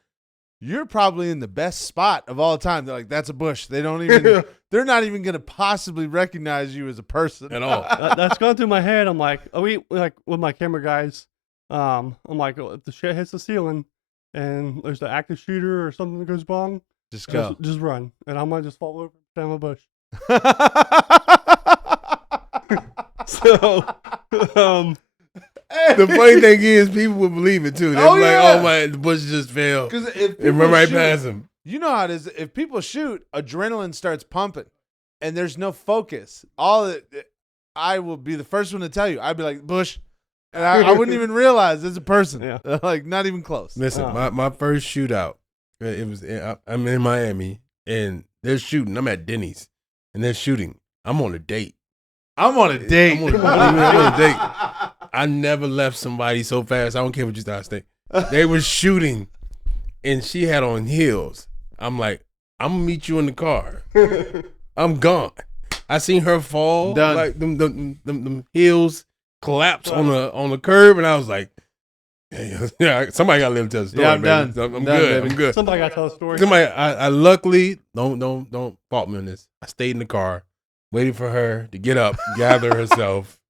you're probably in the best spot of all time. They're like, that's a bush. They don't even, they're not even going to possibly recognize you as a person At all. That's gone through my head. I'm like, like with my camera guys, I'm like, oh, if the shit hits the ceiling and there's an active shooter or something that goes wrong, Just go. just run. And I might just fall over down a bush. So, The funny thing is, people would believe it too. They're like, yeah. "Oh my, the bush just fell." Because if It run right shoot, past him. you know how it is. If people shoot, adrenaline starts pumping, and there's no focus. I will be the first one to tell you. I'd be like, bush, and I wouldn't even realize it's a person. Yeah. Like not even close. Listen, my first shootout, it was I'm in Miami and they're shooting. I'm at Denny's and they're shooting. I'm on a date. I'm on a date. I'm on a date. I never left somebody so fast. I don't care what you guys think. They were shooting, and she had on heels. I'm like, I'm gonna meet you in the car. I'm gone. I seen her fall. Done. Like them heels collapse on the curb, and I was like, yeah, somebody gotta live to tell the story. Yeah, I'm baby. done. I'm Done, good. baby. I'm good. somebody got to tell a story. Somebody, I luckily don't fault me on this. I stayed in the car, waiting for her to get up, gather herself,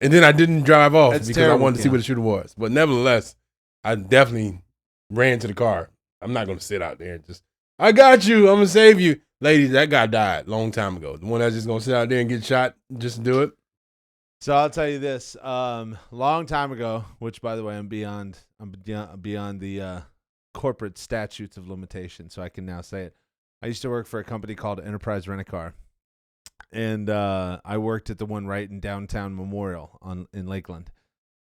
and then I didn't drive off That's because I terrible, wanted to see Cam. what the shooter was. But nevertheless, I definitely ran to the car. I'm not gonna sit out there and just, I got you. I'm gonna save you, ladies. That guy died a long time ago. The one that's just gonna sit out there and get shot just to do it. So I'll tell you this. Long time ago, which by the way, I'm beyond the corporate statutes of limitation, so I can now say it. I used to work for a company called Enterprise Rent-A-Car, and I worked at the one right in downtown Memorial in Lakeland.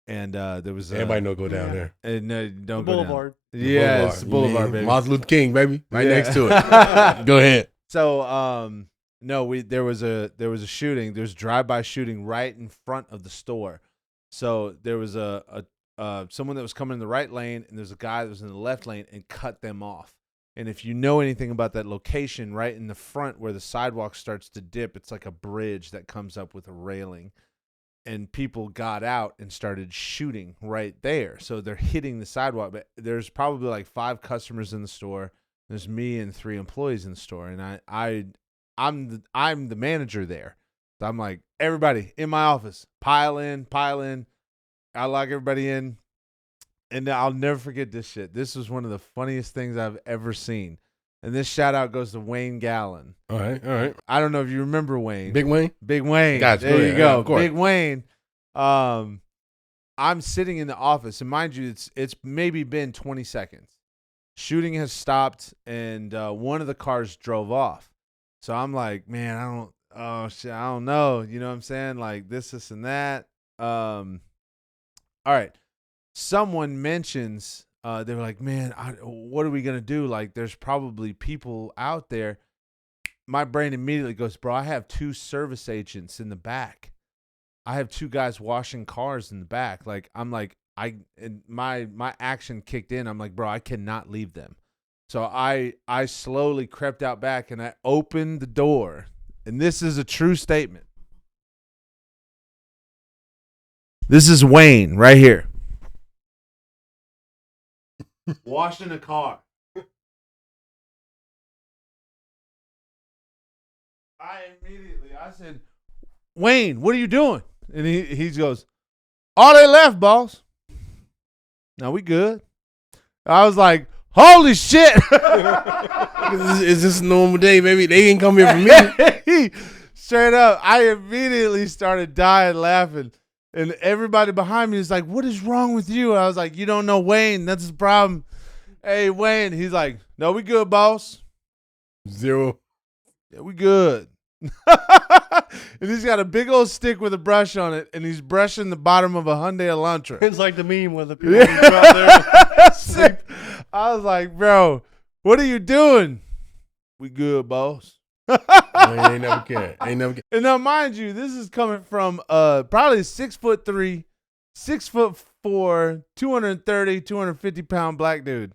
And there was Everybody know go down there. No, don't go Boulevard. down. Yeah, it's the Boulevard, baby. Martin Luther King, baby, right Yeah. next to it. Go ahead. So, no, there was a shooting. There's drive-by shooting right in front of the store. So there was a someone that was coming in the right lane, and there's a guy that was in the left lane and cut them off. And if you know anything about that location, right in the front where the sidewalk starts to dip, it's like a bridge that comes up with a railing. And people got out and started shooting right there. So they're hitting the sidewalk. But there's probably like 5 customers in the store. There's me and 3 employees in the store, and I'm the manager there. So I'm like, everybody in my office, pile in. I lock everybody in, and I'll never forget this shit. This was one of the funniest things I've ever seen. And this shout out goes to Wayne Gallen. All right. I don't know if you remember Wayne. Big Wayne. Big Wayne. Gotcha. There you Yeah, go. of course. Big Wayne. I'm sitting in the office, and mind you, it's maybe been 20 seconds. Shooting has stopped, and one of the cars drove off. So I'm like, man, I don't know. You know what I'm saying? Like this and that. All right. Someone mentions, they were like, man, what are we going to do? Like, there's probably people out there. My brain immediately goes, bro, I have 2 service agents in the back. I have 2 guys washing cars in the back. Like, I'm like, my action kicked in. I'm like, bro, I cannot leave them. So I slowly crept out back and I opened the door. And this is a true statement. This is Wayne right here. Washing a car. I said, Wayne, what are you doing? And he goes, all they left, boss. Now we good. I was like, holy shit. Is this a normal day? Maybe they didn't come here for me. Straight up, I immediately started dying laughing. And everybody behind me is like, what is wrong with you? I was like, you don't know Wayne. That's the problem. Hey, Wayne. He's like, no, we good, boss. 0. Yeah, we good. And he's got a big old stick with a brush on it, and he's brushing the bottom of a Hyundai Elantra. It's like the meme with the people who go out there. I was like, bro, what are you doing? We good, boss. I ain't never cared. And now, mind you, this is coming from probably 6'3", 6'4", 230, 250 pound black dude.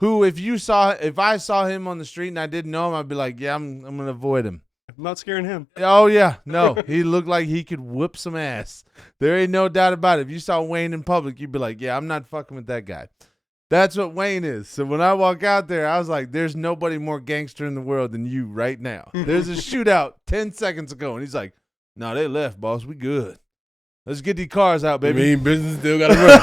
Who, if I saw him on the street and I didn't know him, I'd be like, yeah, I'm gonna avoid him. I'm not scaring him. Oh yeah, no, he looked like he could whoop some ass. There ain't no doubt about it. If you saw Wayne in public, you'd be like, yeah, I'm not fucking with that guy. That's what Wayne is. So when I walk out there, I was like, there's nobody more gangster in the world than you right now. There's a shootout 10 seconds ago, and he's like, no, they left, boss. We good. Let's get these cars out, baby. I mean, business still got to run.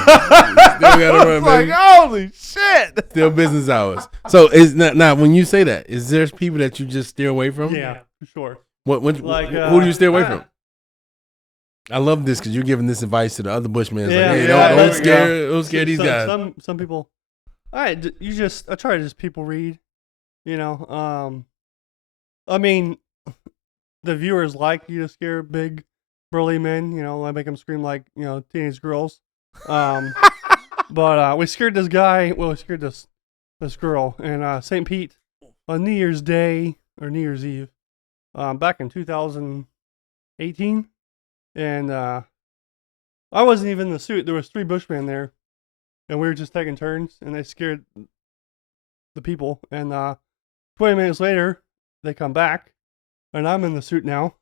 Still got to run, baby. Like, holy shit. Still business hours. So now when you say that, is there people that you just steer away from? Yeah, for sure. Who do you steer away from? I love this because you're giving this advice to the other Bushmen. Yeah, like, hey, yeah, don't scare these guys. Some people. I try to just people read, you know. I mean, the viewers like you to scare big, burly men. You know, I make them scream like teenage girls. But we scared this guy. Well, we scared this girl in St. Pete on New Year's Day or New Year's Eve, back in 2018, and I wasn't even in the suit. There was 3 Bushmen there. And we were just taking turns, and they scared the people. And 20 minutes later, they come back, and I'm in the suit now.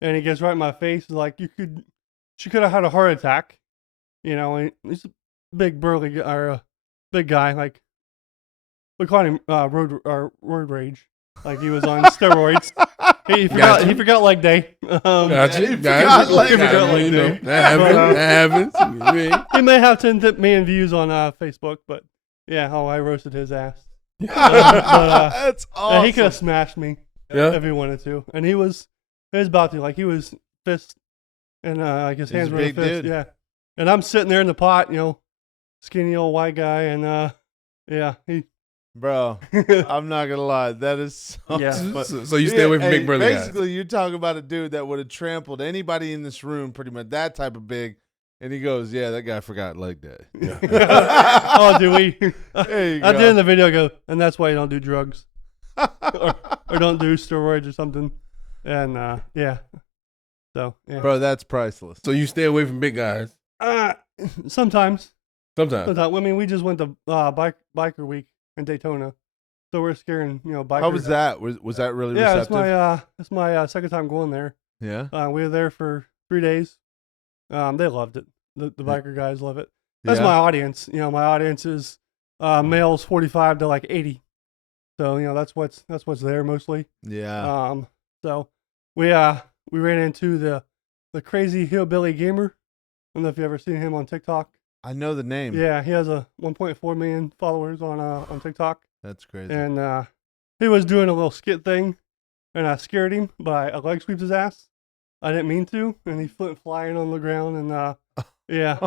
And he gets right in my face, he's like, she could have had a heart attack, And he's a big burly or big guy, like we call him road rage, like he was on steroids. He forgot leg day. Gotcha. He forgot leg day. That happens. He may have 10 million views on Facebook, but yeah, I roasted his ass. That's awesome. He could have smashed me if he wanted to, and he was about to. Like he was fist, and like his hands were in a fist. Dude. Yeah, and I'm sitting there in the pot, skinny old white guy, and he. Bro, I'm not gonna lie. That is so you stay away from big brother guys. Basically, you're talking about a dude that would have trampled anybody in this room, pretty much that type of big. And he goes, "Yeah, that guy forgot leg day." Yeah. Oh, do we? At the end of the video, I go, and that's why you don't do drugs, or don't do steroids or something. And so yeah. Bro, that's priceless. So you stay away from big guys? Sometimes. I mean, we just went to biker week in Daytona, so we're scaring bikers. How was that? Was that really receptive? Yeah, it's my second time going there. Yeah. We were there for 3 days. They loved it. The biker guys love it. That's my audience. My audience is males 45 to like 80. So that's what's there mostly. Yeah. So we ran into the crazy hillbilly gamer. I don't know if you ever seen him on TikTok. I know the name. Yeah, he has a 1.4 million followers on TikTok. That's crazy. And he was doing a little skit thing, and I scared him by a leg sweep his ass. I didn't mean to, and he flipped flying on the ground, and yeah.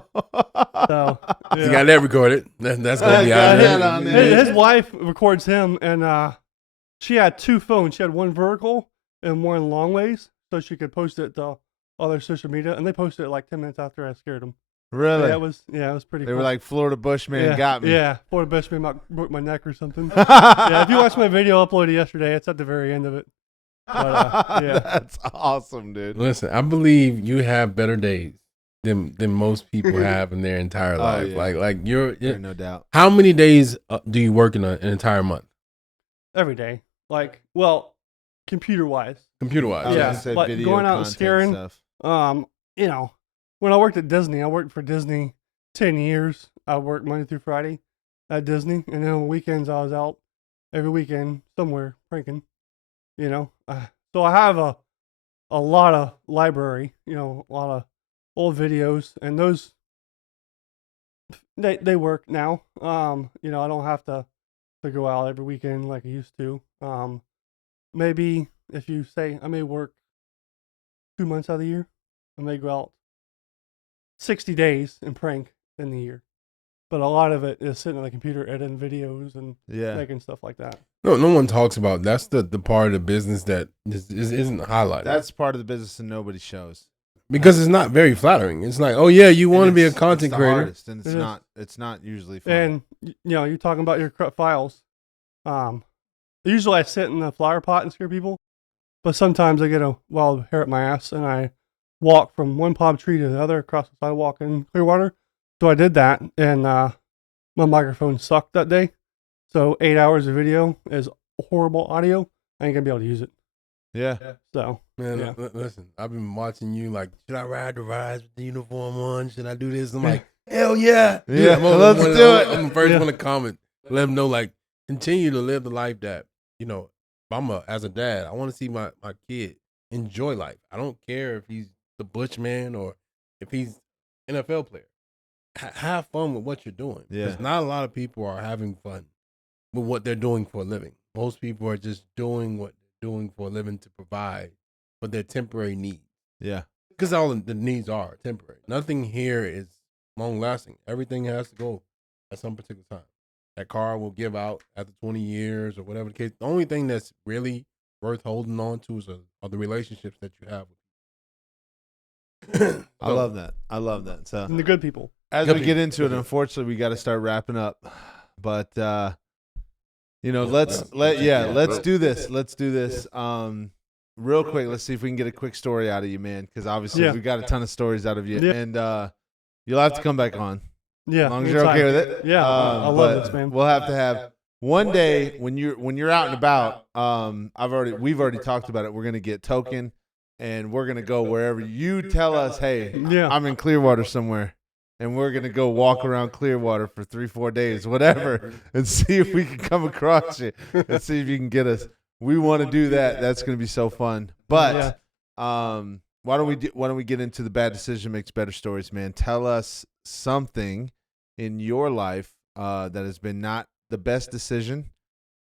So yeah. You got that recorded. That's gonna be out there. His wife records him, and she had 2 phones. She had one vertical and one long ways, so she could post it to all their social media. And they posted it like 10 minutes after I scared them. Really? Yeah, it was pretty. They cool. were like Florida Bushman got me. Yeah, Florida Bushman broke my neck or something. Yeah, if you watch my video uploaded yesterday, it's at the very end of it. But, yeah. That's awesome, dude. Listen, I believe you have better days than most people have in their entire life. Yeah. Like you're no doubt. How many days do you work in an entire month? Every day, computer wise. Yeah, like going out and scaring. Stuff. When I worked at Disney, I worked for Disney 10 years. I worked Monday through Friday at Disney, and then on weekends I was out every weekend somewhere pranking. So I have a lot of library, a lot of old videos, and those they work now. I don't have to go out every weekend like I used to. Maybe if you say I may work 2 months out of the year, I may go out 60 days and prank in the year. But a lot of it is sitting on the computer editing videos and making stuff like that. No one talks about that's the part of the business that isn't highlighted. That's part of the business that nobody shows. Because it's not very flattering. It's like, oh yeah, you want to be a content creator, hardest, and it's not usually fun. And you're talking about your corrupt files. Usually I sit in the flower pot and scare people, but sometimes I get a wild hair at my ass and I walk from one palm tree to the other across the sidewalk in Clearwater. So I did that, and my microphone sucked that day. So 8 hours of video is horrible audio. I ain't gonna be able to use it. Yeah. So man, listen, I've been watching you. Like, should I ride the rides with the uniform on? Should I do this? I'm like, hell yeah, yeah. Let's do it. I'm the first one to comment. Let them know, like, continue to live the life that as a dad, I want to see my kid enjoy life. I don't care if he's the Bushman or if he's NFL player. Have fun with what you're doing. Yeah. Because not a lot of people are having fun with what they're doing for a living. Most people are just doing what they're doing for a living to provide for their temporary needs. Yeah. Because all the needs are temporary. Nothing here is long lasting. Everything has to go at some particular time. That car will give out after 20 years or whatever the case. The only thing that's really worth holding on to are the relationships that you have with I love that. So, and the good people. As we get into it, unfortunately, we got to start wrapping up. But let's do this. Let's do this. Real quick, let's see if we can get a quick story out of you, man. Because obviously we got a ton of stories out of you, and you'll have to come back on. Yeah, as long as you're okay with it. Yeah, I love this, man. We'll have to have one day when you're out and about. We've already talked about it. We're gonna get token, and we're gonna go wherever you tell us. Hey, I'm in Clearwater somewhere. And we're going to go walk around Clearwater for 3-4 days, whatever, and see if we can come across you and see if you can get us. We want to do that. That's going to be so fun. But why don't we get into the bad decision makes better stories, man? Tell us something in your life that has been not the best decision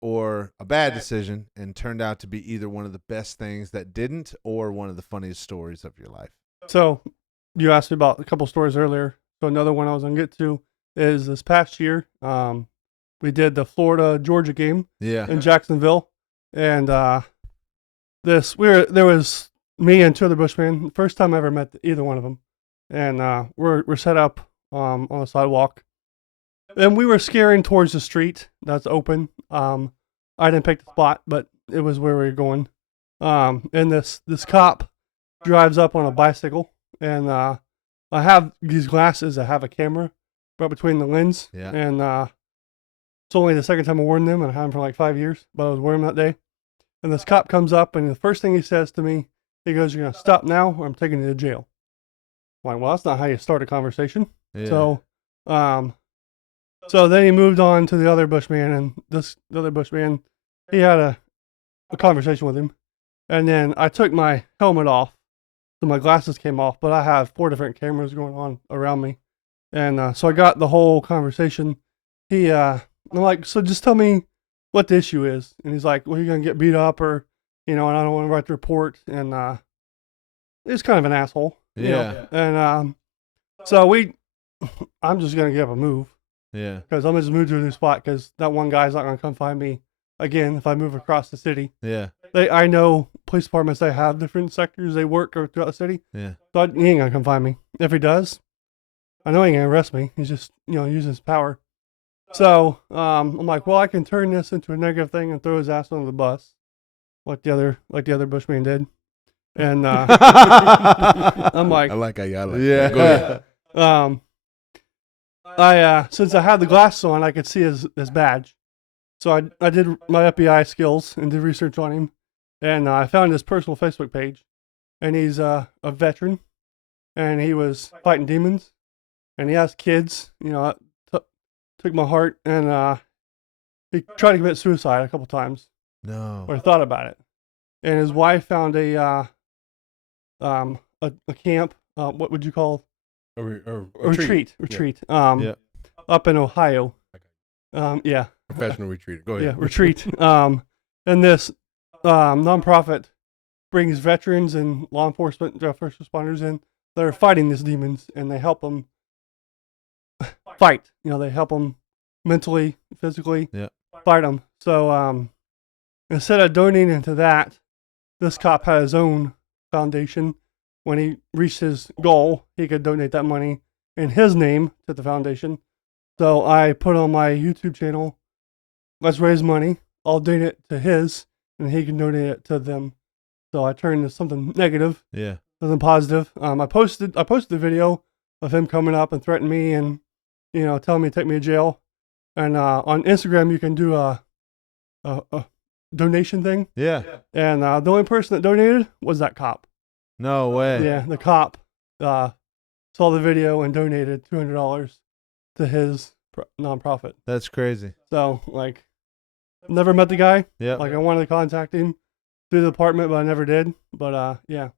or a bad decision and turned out to be either one of the best things that didn't or one of the funniest stories of your life. So you asked me about a couple stories earlier. So another one I was going to get to is this past year, we did the Florida-Georgia game in Jacksonville. And there was me and two other Bushmen. First time I ever met either one of them. And we're set up on the sidewalk. And we were scaring towards the street that's open. I didn't pick the spot, but it was where we were going. And this cop drives up on a bicycle, and I have these glasses that have a camera right between the lens. Yeah. And it's only the second time I worn them, and I had them for like 5 years, but I was wearing them that day. And this cop comes up, and the first thing he says to me, he goes, "You're going to stop now, or I'm taking you to jail." I'm like, well, that's not how you start a conversation. Yeah. So then he moved on to the other Bushman, and the other Bushman, he had a conversation with him. And then I took my helmet off. So my glasses came off, but I have 4 different cameras going on around me. And so I got the whole conversation. I'm like, so just tell me what the issue is. And he's like, well, you're going to get beat up and I don't want to write the report. And he's kind of an asshole. Yeah. And so I'm just going to give a move. Yeah. Because I'm going to just move to a new spot because that one guy's not going to come find me again if I move across the city. Yeah. I know police departments, they have different sectors they work throughout the city. Yeah. So he ain't gonna come find me. If he does, I know he ain't gonna arrest me. He's just, using his power. So I'm like, well, I can turn this into a negative thing and throw his ass under the bus, like the other Bushman did. And I'm like, I like how y'all like yeah. That. Go ahead. Since I had the glasses on, I could see his badge. So I did my FBI skills and did research on him. And I found his personal Facebook page. And he's a veteran. And he was fighting demons. And he has kids. Took my heart. And he tried to commit suicide a couple times. No. Or thought about it. and his wife found a camp. What would you call A retreat? Yeah. Up in Ohio. Yeah. Professional retreat. Go ahead. Yeah, retreat. And this nonprofit brings veterans and law enforcement, first responders in that are fighting these demons, and they help them fight. They help them mentally, physically, fight them. So instead of donating to that, this cop had his own foundation. When he reached his goal, he could donate that money in his name to the foundation. So I put on my YouTube channel, let's raise money. I'll donate it to his, and he can donate it to them. So I turned to something negative, something positive. I posted the video of him coming up and threatening me and, telling me to take me to jail. And on Instagram, you can do a donation thing. Yeah. And the only person that donated was that cop. No way. Yeah, the cop saw the video and donated $200 to his nonprofit. That's crazy. So, never met the guy. Yeah. I wanted to contact him through the department, but I never did. But, yeah.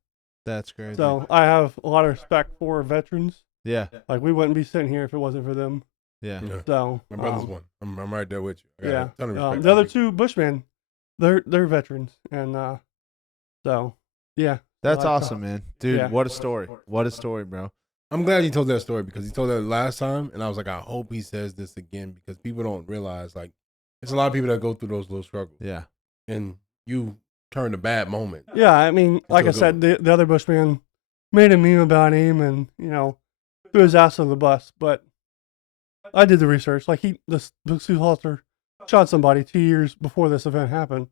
That's crazy. So, I have a lot of respect for veterans. Yeah. We wouldn't be sitting here if it wasn't for them. Yeah. So, my brother's one. I'm right there with you. Yeah. A ton of respect the other two Bushmen, they're veterans. And, so, yeah. That's awesome, man. Dude, Yeah. what a story. What a story, bro. I'm glad you told that story because he told that last time, and I was like, I hope he says this again because people don't realize, it's a lot of people that go through those little struggles. Yeah. And you turned a bad moment. Yeah, I mean, like I said, the other Bushman made a meme about him and, threw his ass on the bus. But I did the research. The Sioux Halter shot somebody 2 years before this event happened.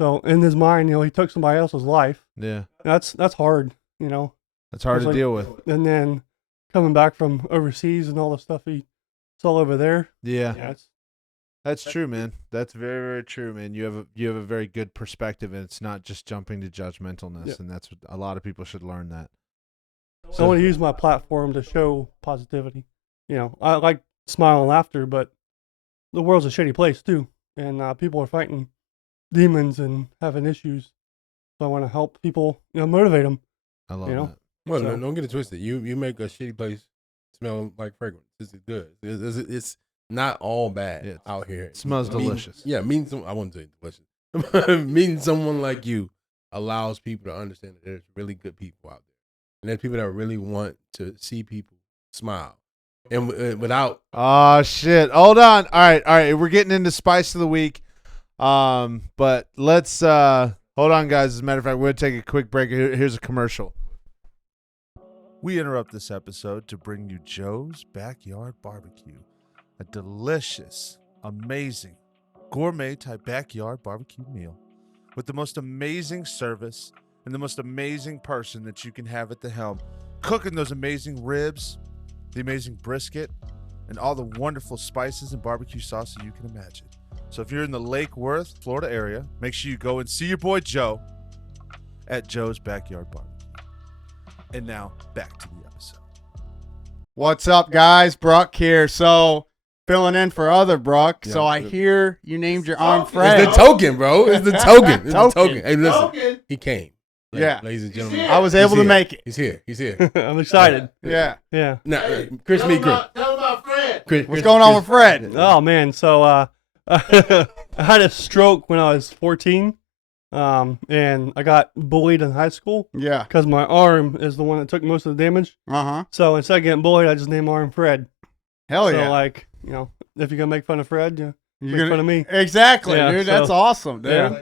So in his mind, he took somebody else's life. Yeah. That's hard, That's hard to deal with. And then coming back from overseas and all the stuff he saw over there. Yeah. That's true, man. That's very, very true, man. You have a very good perspective, and it's not just jumping to judgmentalness, and that's what a lot of people should learn that. So I want to use my platform to show positivity. I like smile and laughter, but the world's a shitty place too, and people are fighting demons and having issues. So I want to help people, motivate them. I love that. Well, don't get it twisted. You make a shitty place smell like fragrance. This is good. It's not all bad out here. It smells delicious. I wouldn't say delicious. Meeting someone like you allows people to understand that there's really good people out there. And there's people that really want to see people smile. And without... Oh, shit. Hold on. All right. We're getting into Spice of the Week. But let's... hold on, guys. As a matter of fact, we're going to take a quick break. Here's a commercial. We interrupt this episode to bring you Joe's Backyard Barbecue. A delicious, amazing, gourmet-type backyard barbecue meal with the most amazing service and the most amazing person that you can have at the helm, cooking those amazing ribs, the amazing brisket, and all the wonderful spices and barbecue sauces you can imagine. So if you're in the Lake Worth, Florida area, make sure you go and see your boy Joe at Joe's Backyard Barbecue. And now, back to the episode. What's up, guys? Bruck here. So, filling in for other Bruck. Yeah. So, I hear you named your arm Fred. It's the token, bro. It's the token. It's the token. Hey, listen. He came. Yeah. Ladies and gentlemen. I was able to make it. He's here. I'm excited. Yeah. Now, Chris, meet Chris. Tell him about Fred. Chris. What's going on with Fred? Oh, man. So, I had a stroke when I was 14. And I got bullied in high school. Yeah. Because my arm is the one that took most of the damage. Uh-huh. So instead of getting bullied, I just named my arm Fred. Hell so yeah. If you're going to make fun of Fred, You're make fun of me. Exactly, Yeah, dude. so- That's awesome, dude. Yeah.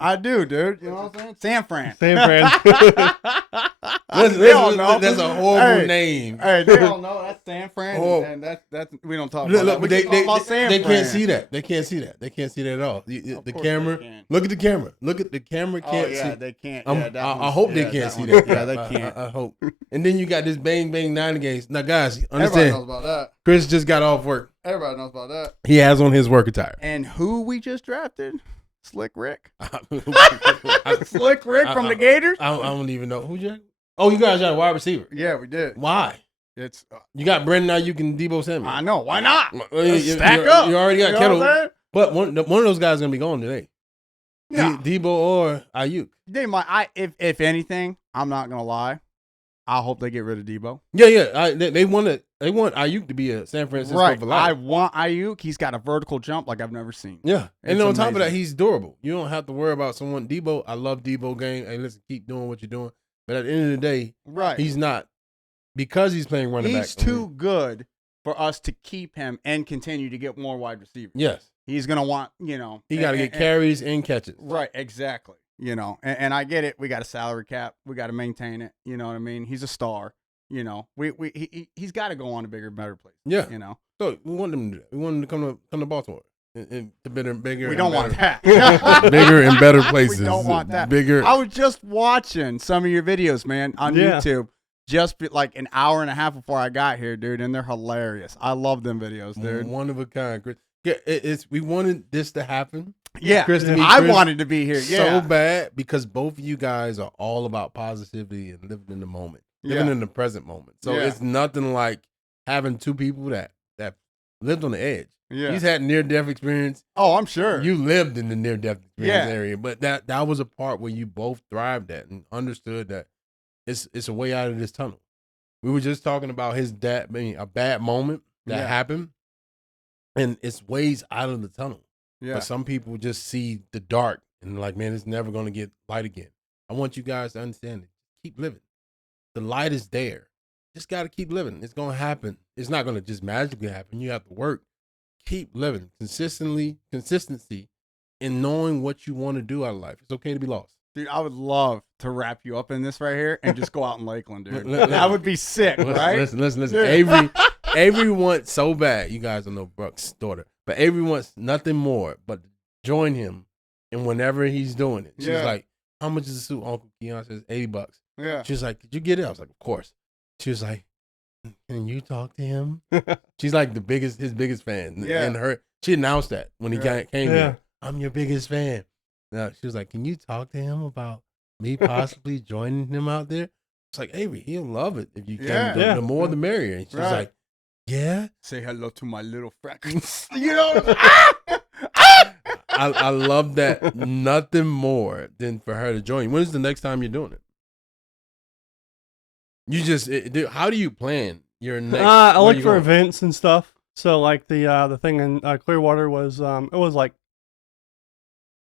I do, dude. You know what I'm saying? San Fran. Same Fred. They all know. That's a horrible Hey. name. Hey, they all know that's San Fran, Oh. and that's we don't talk Look, about that. but We talk about San they Fran. can't see that. They can't see that. They can't see that at all. The Of course camera. they can. Look at the camera. Look at the camera. Oh Can't yeah, see. they can't. I'm- Yeah, that I one's- hope they yeah, can't see one- that. Yeah, they can't. I hope. And then you got this bang bang 90 games. Now, guys, Everybody knows understand. about that. Chris just got off work. Everybody knows about that. He has on his work attire. And who we just drafted? Slick Rick. I Slick Rick from the Gators. I don't even know who you. Oh, you guys got a wide receiver. Yeah, we did. Why? It's. You got Brendan now. You can Debo Samuel. I know. Why not? You Stack up. You already got You know Kittle. what I'm saying? But one of those guys is gonna be gone today. No. Debo or Ayuk. They might. If anything, I'm not gonna lie. I hope they get rid of Debo. Yeah. They want Ayuk to be a San Francisco Right. for life. I want Ayuk. He's got a vertical jump like I've never seen. Yeah. And It's on top of that, amazing. he's durable. You don't have to worry about someone. Debo, I love Debo game. Hey, listen, keep doing what you're doing. But at the end of the day, Right. he's not, because he's playing running back. He's too good for us to keep him and continue to get more wide receivers. Yes. He's gonna want, He got to get carries and catches. Right, exactly. And I get it. We got a salary cap. We got to maintain it. You know what I mean? He's a star. He's got to go on to bigger, better place. Yeah. So we want them to do that. We want them to come to Baltimore. And to bigger. We don't want that. Bigger and better places. We don't want that. Bigger. I was just watching some of your videos, man, on YouTube. Just like an hour and a half before I got here, dude, and they're hilarious. I love them videos, dude. One of a kind, Chris. Yeah, we wanted this to happen. Yeah, Chris, I wanted to be here. So bad because both of you guys are all about positivity and living in the moment, living in the present moment. So it's nothing like having two people that lived on the edge. Yeah, he's had near-death experience. Oh, I'm sure. You lived in the near-death experience area, but that was a part where you both thrived at and understood that it's a way out of this tunnel. We were just talking about his dad, a bad moment that happened, and it's ways out of the tunnel. Yeah. But some people just see the dark and like, man, it's never going to get light again. I want you guys to understand it. Keep living. The light is there. Just got to keep living. It's going to happen. It's not going to just magically happen. You have to work. Keep living. Consistency in knowing what you want to do out of life. It's okay to be lost. Dude, I would love to wrap you up in this right here and just go out in Lakeland, dude. That would be sick, right? Listen. Avery wants so bad. You guys don't know Brooks' daughter, but Avery wants nothing more but to join him. And whenever he's doing it, she's like, "How much is the suit?" Uncle Keon says, $80. Yeah. She's like, "Did you get it?" I was like, "Of course." She was like, "Can you talk to him?" She's like his biggest fan. Yeah. And she announced that when he came here. I'm your biggest fan. Now, she was like, "Can you talk to him about me possibly joining him out there?" It's like, Avery, he'll love it if you can. The more the merrier. And she's like, "Yeah." Say hello to my little friend. I love that. Nothing more than for her to join. When is the next time you're doing it? You just how do you plan your next? I look for events and stuff. So like the thing in Clearwater was it was like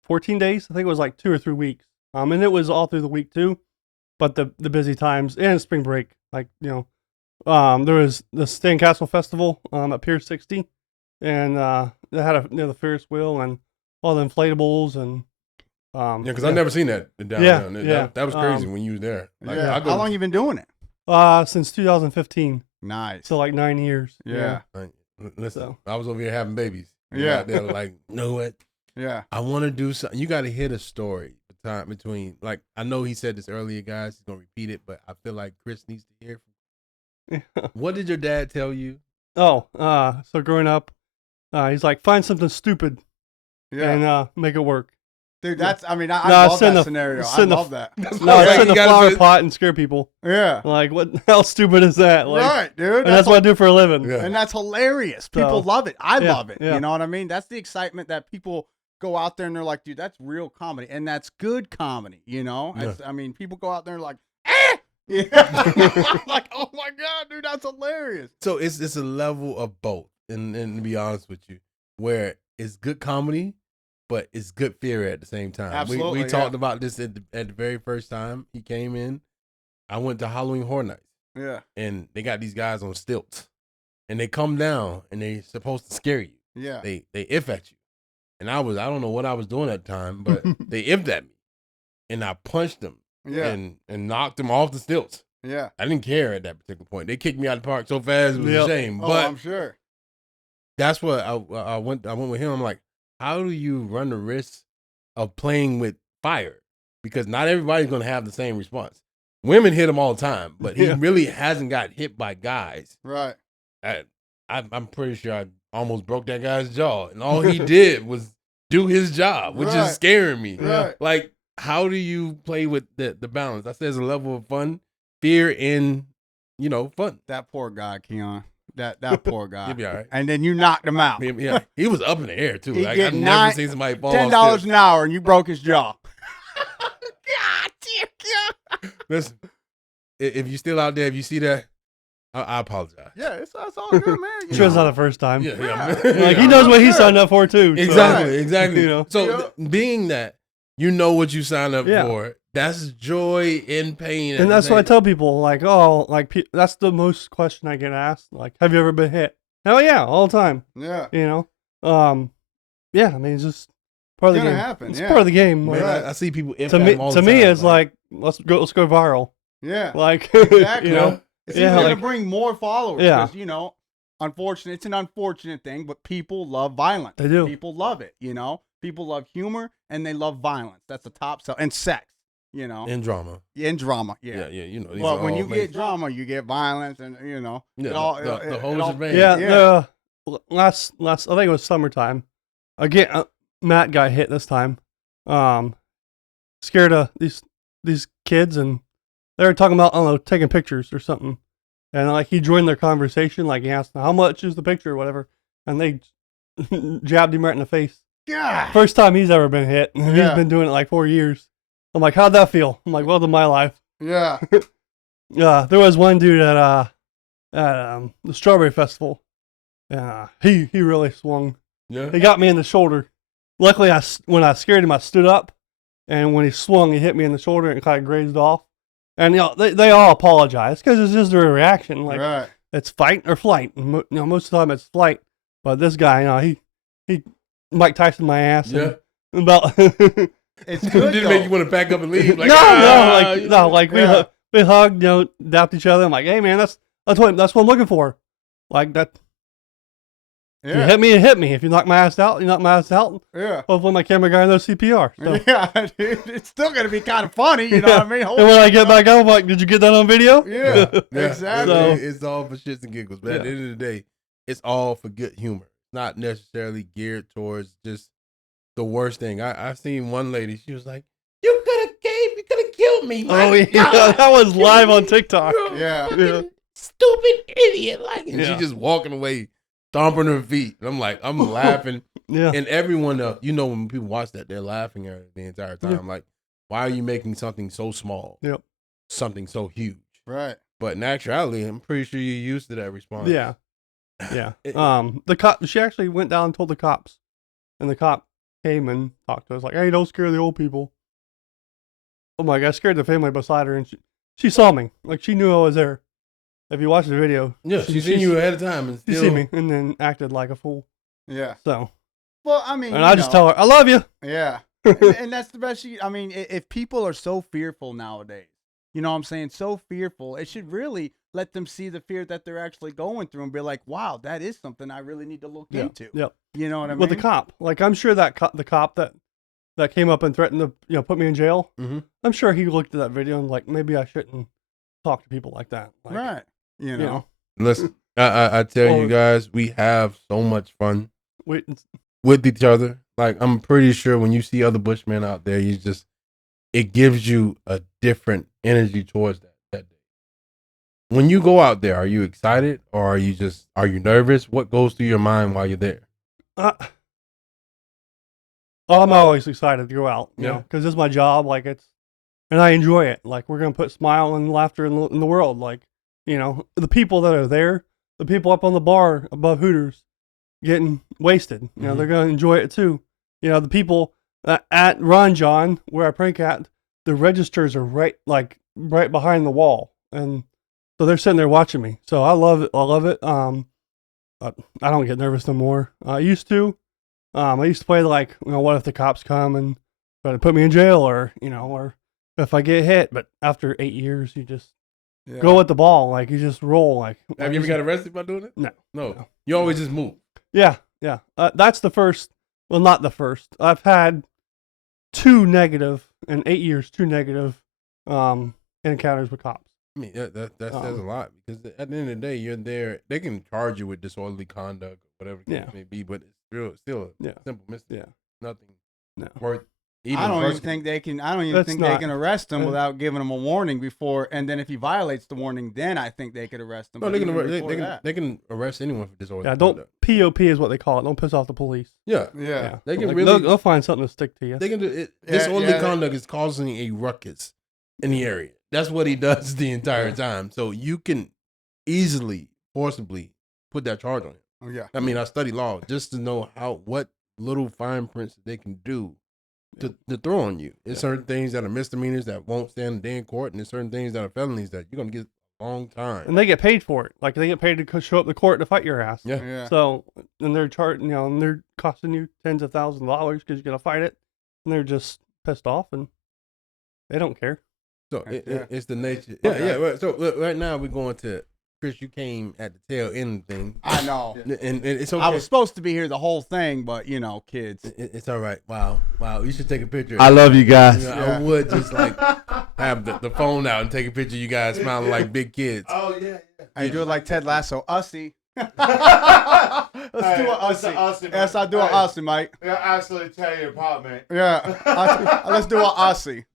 14 days. I think it was like 2 or 3 weeks. And it was all through the week too. But the busy times and spring break, like there was the Stan Castle Festival at Pier 60, and they had the Ferris wheel and all the inflatables and because I've never seen that downtown. That was crazy when you was there. Like, How long you been doing it? Since 2015. Nice. So like 9 years. Yeah. Listen, I was over here having babies. Yeah. They were like, "Know what? Yeah. I want to do something." You got to hit a story between. Like, I know he said this earlier, guys. He's gonna repeat it, but I feel like Chris needs to hear from. What did your dad tell you? Oh, so growing up, he's like, find something stupid, and make it work. Dude, that's, I love that scenario. I love that. Sit in the flower pot and scare people. Yeah. Like, how stupid is that? Like, right, dude. And that's what I do for a living. Yeah. And that's hilarious. People love it. I love it. Yeah. You know what I mean? That's the excitement that people go out there and they're like, dude, that's real comedy. And that's good comedy, you know? Yeah. People go out there and like, yeah. Like, oh my God, dude, that's hilarious. So it's a level of both. And to be honest with you, where it's good comedy, but it's good fear at the same time. Absolutely, we talked about this at the very first time he came in. I went to Halloween Horror Nights. Yeah. And they got these guys on stilts. And they come down and they supposed to scare you. Yeah. They if at you. And I don't know what I was doing at the time, but they ifed at me. And I punched them. Yeah. And knocked them off the stilts. Yeah. I didn't care at that particular point. They kicked me out of the park so fast it was a shame. Oh, but I'm sure. That's what I went with him. I'm like, how do you run the risk of playing with fire? Because not everybody's going to have the same response. Women hit him all the time, but he really hasn't got hit by guys. Right. I'm pretty sure I almost broke that guy's jaw, and all he did was do his job, which is scaring me. Right. Like, how do you play with the balance? I said there's a level of fun, fear, and fun. That poor guy, Keon. That poor guy. He'll be all right. And then you knocked him out. Yeah, he was up in the air too. He Like, get I've never seen somebody fall off $10 steps. an hour, and you broke his jaw. God damn. Listen, if you're still out there, if you see that, I apologize. Yeah, it's all good, man. You Sure, it's know. not the first time. Yeah. Like he knows what he signed up for too. So. Exactly. You know. So being that you know what you signed up Yeah. for, that's joy in pain. And that's what I tell people. Like, that's the most question I get asked. Like, have you ever been hit? Hell yeah, all the time. Yeah. You know. Yeah. I mean, it's just part of the Gonna game. happen, It's yeah. part of the game. Man, Like, I see people to me, all to the me, time, it's like let's go viral. Yeah. Like, Exactly. you know. It's Yeah, even like- gonna bring more followers. Yeah. 'Cause, you know, it's an unfortunate thing, but people love violence. They do. People love it. You know, people love humor and they love violence. That's the top sell. And sex. You know, in drama. in drama. Yeah. Yeah. You know, these Well, are when all you amazing. get drama, you get violence, and you know, Yeah, it all, the whole it all- shebang. Yeah. Yeah. Last I think it was summertime. Again, Matt got hit this time. Scared of these kids, and they were talking about, I don't know, taking pictures or something. And like he joined their conversation, like he asked them, how much is the picture or whatever, and they jabbed him right in the face. Yeah. First time he's ever been hit. And Yeah. He's been doing it like 4 years. I'm like, how'd that feel? I'm like, welcome to my life. Yeah. There was one dude at the Strawberry Festival. He really swung. Yeah. He got me in the shoulder. Luckily, when I scared him, I stood up, and when he swung, he hit me in the shoulder and kind of grazed off. And you know, they all apologize because it's just their reaction. Like Right. it's fight or flight. And most of the time it's flight. But this guy, you know, he Mike Tyson my ass. Yeah. And about It's good. Didn't though. make you want to back up and leave. Like, no, we hugged, you know, dapped each other. I'm like, hey man, that's what I'm looking for. Like that. If you Yeah. hit me, you hit me. If you knock my ass out, you knock my ass out. Yeah. Hopefully my camera guy knows CPR. So. Yeah, dude. It's still gonna be kind of funny. You know what I mean? And when I get back up, I'm like, did you get that on video? Yeah. Yeah, Exactly. So- it's all for shits and giggles. But at Yeah. the end of the day, it's all for good humor. Not necessarily geared towards just the worst thing. I seen one lady. She was like, "You could have killed me." Oh My yeah, God. that was live on TikTok. You're a Yeah. fucking Yeah. stupid idiot. Like, and Yeah. she just walking away, stomping her feet. And I'm like, I'm laughing. Yeah, And everyone else, you know, when people watch that, they're laughing at it the entire time. Yeah. Like, why are you making something so small? Yep. Something so huge. Right. But in actuality, I'm pretty sure you're used to that response. yeah, yeah. It- The cop. She actually went down and told the cops, and the cop came and talked to us like, "Hey, don't scare the old people." Oh my God, I scared the family beside her, and she saw me. Like she knew I was there. If you watch the video, Yeah, she's seen you ahead of time and She still. see me and then acted like a fool. Yeah. So, Well, I mean, and I just tell her, "I love you." Yeah. And that's the best. I mean, if people are so fearful nowadays, you know what I'm saying? So fearful, it should really let them see the fear that they're actually going through and be like, wow, that is something I really need to look Yeah. into. Yep. You know what I mean? With the cop, like I'm sure that the cop that came up and threatened to put me in jail. Mhm. I'm sure he looked at that video and like maybe I shouldn't talk to people like that. Like, Right. You You know? know, Listen, I tell you Well- guys, we have so much fun wait, with each other. Like, I'm pretty sure when you see other Bushmen out there, it gives you a different energy towards that day. When you go out there, are you excited or are you nervous? What goes through your mind while you're there? I'm always excited to go out, you Yeah. know, because it's my job. Like and I enjoy it. Like we're gonna put smile and laughter in the world. Like you know, the people that are there, the people up on the bar above Hooters, getting wasted. You know, Mhm. they're gonna enjoy it too. You know, the people at Ron John where I prank at, the registers are right behind the wall, and so they're sitting there watching me. So I love it. I love it. I don't get nervous no more. I used to. I used to play like, you know, what if the cops come and try to put me in jail, or you know, or if I get hit. But after 8 years, you just Yeah. go with the ball. Like you just roll. Like Have you ever got arrested by doing it? No. No. You always just move. Yeah, yeah. That's the first. Well, not the first. I've had 2 negative in 8 years. 2 negative encounters with cops. I mean, that says a lot because at the end of the day, you're there. They can charge you with disorderly conduct or whatever the case Yeah. may be, but it's still a Yeah. simple mistake. Yeah. Nothing No. worth I don't even think they can. I don't even think they can arrest him without giving him a warning before. And then if he violates the warning, then I think they could arrest him. No, they can arrest anyone for disorderly conduct. POP is what they call it. Don't piss off the police. Yeah. They can they'll find something to stick to you. They can do it. Disorderly conduct is causing a ruckus in the area. That's what he does the entire time. So you can easily, forcibly put that charge on him. Oh yeah. I mean, I study law just to know what little fine prints they can do to throw on you. There's certain things that are misdemeanors that won't stand a day in court, and there's certain things that are felonies that you're gonna get a long time. And they get paid for it. Like they get paid to show up to court to fight your ass. Yeah. So and they're charging, and they're costing you tens of thousands of dollars because you're gonna fight it, and they're just pissed off and they don't care. So it's the nature. Yeah. So right now we're going to. Chris, you came at the tail end of the thing. I know. And it's okay. I was supposed to be here the whole thing, but, kids. It's all right. Wow. You should take a picture. I love you guys. I would just have the phone out and take a picture of you guys smiling like big kids. Oh, yeah. I do it like Ted Lasso. Ussy. Let's do an Ussy. Yes, I do an Ussy, mate. Yeah, absolutely tear you apart, mate. Yeah. Let's do an Ussy.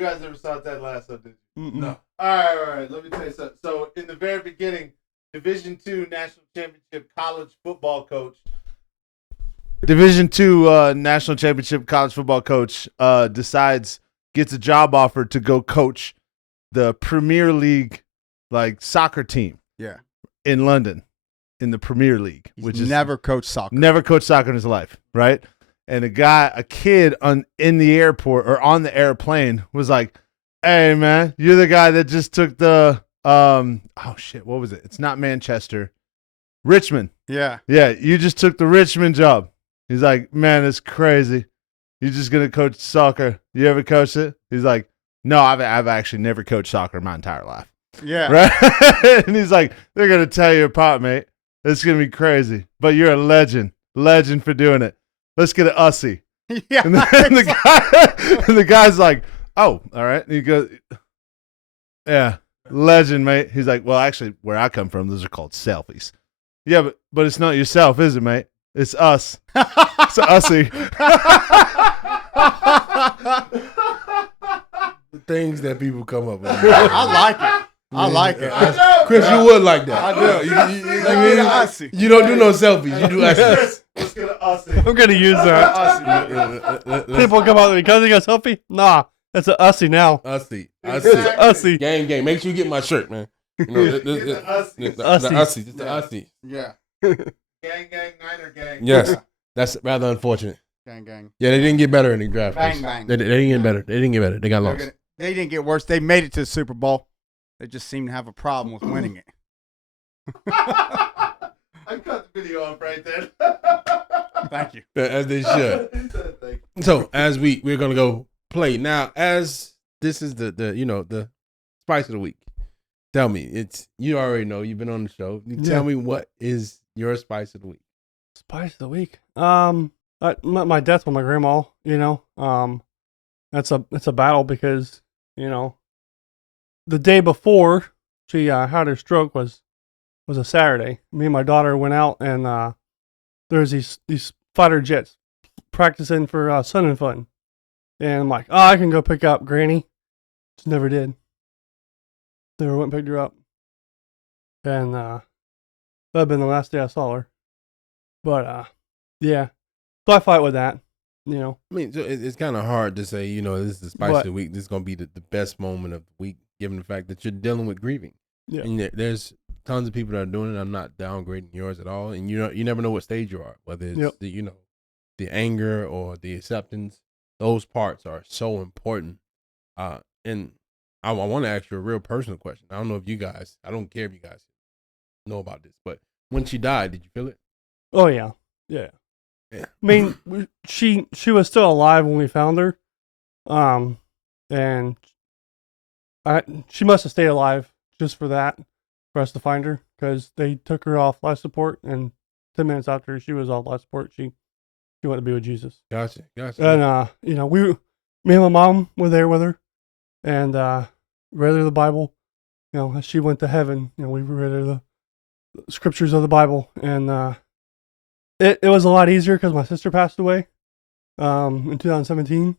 You guys never saw Ted Lasso, did you? Mm-mm. No. All right. Let me tell you something. So, in the very beginning, Division II National Championship college football coach. Division II National Championship college football coach gets a job offer to go coach the Premier League, soccer team. Yeah. In London, in the Premier League, which is never coached soccer. Never coached soccer in his life, right? And a kid in the airport or on the airplane was like, "Hey man, you're the guy that just took the what was it? It's not Manchester, Richmond. Yeah, you just took the Richmond job." He's like, "Man, it's crazy. You're just gonna coach soccer. You ever coached it?" He's like, "No, I've actually never coached soccer in my entire life." Yeah, right. And he's like, "They're gonna tear you apart, mate. It's gonna be crazy. But you're a legend for doing it. Let's get an Ussy." Yeah. And the guy's like, "Oh, all right." And he goes, "Yeah, legend, mate." He's like, "Well, actually, where I come from, those are called selfies." "Yeah, but it's not yourself, is it, mate? It's us. It's an Ussy." The things that people come up with. I like it. I like it. Chris, you would like that. I do. You don't do no selfies. You do Ussies. Let's get an Ussy. I'm gonna use that. People come out because they got a selfie. Nah, that's an Ussy now. Ussy. Ussy. Gang. Make sure you get my shirt, man. The Ussy. It's the Ussy. Yeah. Gang, Niner gang. Yes. That's rather unfortunate. Gang. Yeah, they didn't get better in the draft. Bang. They didn't get better. They didn't get better. They got lost. They didn't get worse. They made it to the Super Bowl. They just seem to have a problem with winning it. I cut the video off right there. Thank you. As they should. So as we're gonna go play now, as this is the spice of the week. Tell me, you already know, you've been on the show. Tell me, what is your spice of the week? Spice of the week. My death with my grandma. It's a battle because the day before she had her stroke was a Saturday. Me and my daughter went out, and there's these fighter jets practicing for Sun and Fun. And I'm like, I can go pick up Granny. Just never did. Never went and picked her up. And that'd been the last day I saw her. But yeah. So I fight with that. I mean, so it's kind of hard to say, this is the spice of the week. This is going to be the best moment of the week, given the fact that you're dealing with grieving. Yeah. And there's tons of people that are doing it. I'm not downgrading yours at all. And you never know what stage you are, whether it's the anger or the acceptance. Those parts are so important. And I want to ask you a real personal question. I don't know if you guys, I don't care if you guys know about this, but when she died, did you feel it? Oh yeah. Yeah. I mean, she was still alive when we found her, and she must have stayed alive just for that, for us to find her, because they took her off life support, and 10 minutes after she was off life support, she went to be with Jesus. Gotcha. And me and my mom were there with her, and read her the Bible. As she went to heaven, we read her the scriptures of the Bible, and It was a lot easier because my sister passed away, in 2017,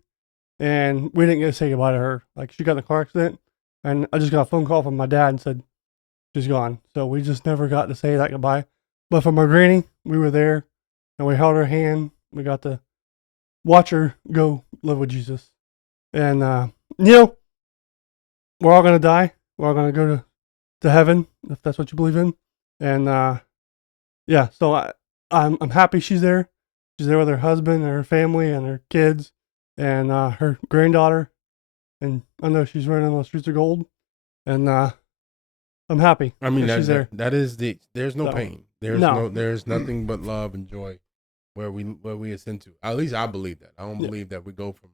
and we didn't get to say goodbye to her. Like, she got in a car accident, and I just got a phone call from my dad and said she's gone. So we just never got to say that goodbye. But for my granny, we were there, and we held her hand. We got to watch her go live with Jesus. And, we're all going to die. We're all going to go to heaven, if that's what you believe in. And, so I'm happy she's there. She's there with her husband and her family and her kids and her granddaughter. And I know she's running on the streets of gold. And I'm happy. I mean, she's there. There's no pain. There's nothing but love and joy where we ascend to. At least I believe that. I don't believe that we go from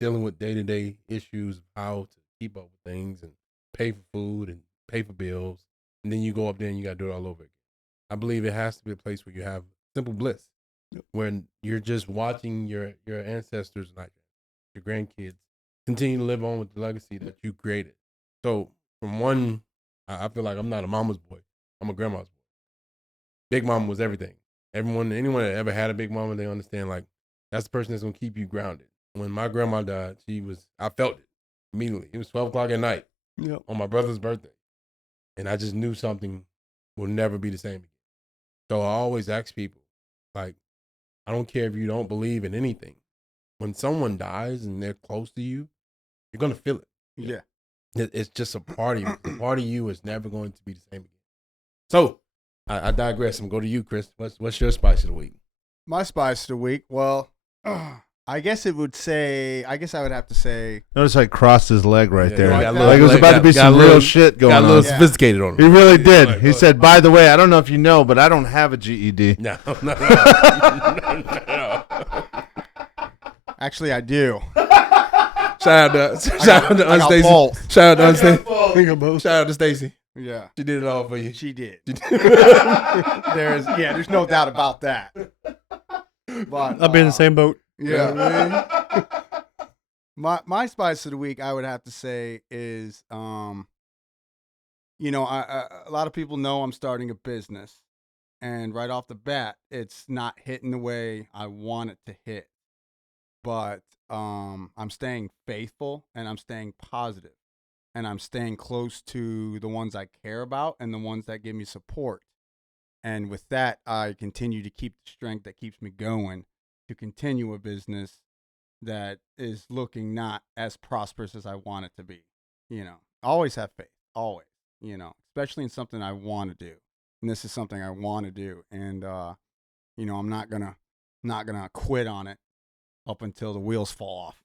dealing with day-to-day issues of how to keep up with things and pay for food and pay for bills, and then you go up there and you got to do it all over again. I believe it has to be a place where you have simple bliss, when you're just watching your ancestors, like your grandkids, continue to live on with the legacy that you created. So from one, I feel like I'm not a mama's boy. I'm a grandma's boy. Big mama was everything. Anyone that ever had a big mama, they understand, like, that's the person that's going to keep you grounded. When my grandma died, I felt it immediately. It was 12 o'clock at night on my brother's birthday. And I just knew something will never be the same again. So I always ask people, like, I don't care if you don't believe in anything. When someone dies and they're close to you, you're going to feel it. Yeah. It's just a part of you. The part of you is never going to be the same again. So I digress. I'm going to go to you, Chris. What's your spice of the week? My spice of the week, well, I guess I would have to say. Notice I crossed his leg right there. Like Like it was about to be some real shit going on. Got a little sophisticated on him. He really did. He said, by the way, I don't know if you know, but I don't have a GED. No. Actually, I do. Shout out to Unstacy. Shout out to Unstacy. Shout out to Stacy. Yeah. She did it all for you. She did. There's no doubt about that. But I've been in the same boat. Yeah. My spice of the week, I would have to say, is a lot of people know I'm starting a business, and right off the bat, it's not hitting the way I want it to hit. But I'm staying faithful, and I'm staying positive, and I'm staying close to the ones I care about and the ones that give me support. And with that, I continue to keep the strength that keeps me going to continue a business that is looking not as prosperous as I want it to be. Always have faith, always, especially in something I want to do. And this is something I want to do. And, I'm not gonna quit on it up until the wheels fall off.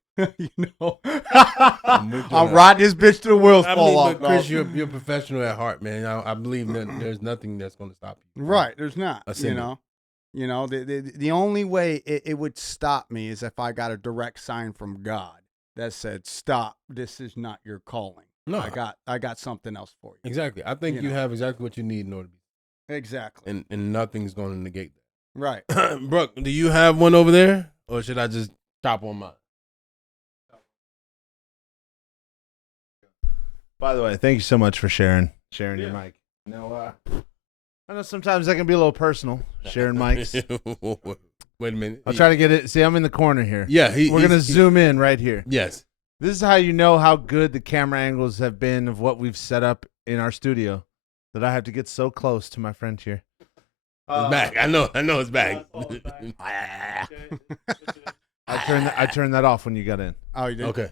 I'll ride this bitch till the wheels fall off. But Chris, you're a professional at heart, man. I believe that there's nothing that's going to stop you. Right, there's not. The only way it would stop me is if I got a direct sign from God that said, "Stop. This is not your calling." No, I got something else for you. Exactly. I think you have exactly what you need in order to be. Exactly. And nothing's going to negate that. Right. Brooke, do you have one over there, or should I just chop on mine? By the way, thank you so much for sharing your mic. I know sometimes that can be a little personal, sharing mics. Wait a minute. I'll try to get it. See, I'm in the corner here. Yeah. We're going to zoom in right here. Yes. This is how you know how good the camera angles have been of what we've set up in our studio, that I have to get so close to my friend here. It's back. I know it's back. I turned that off when you got in. Oh, you did? Okay.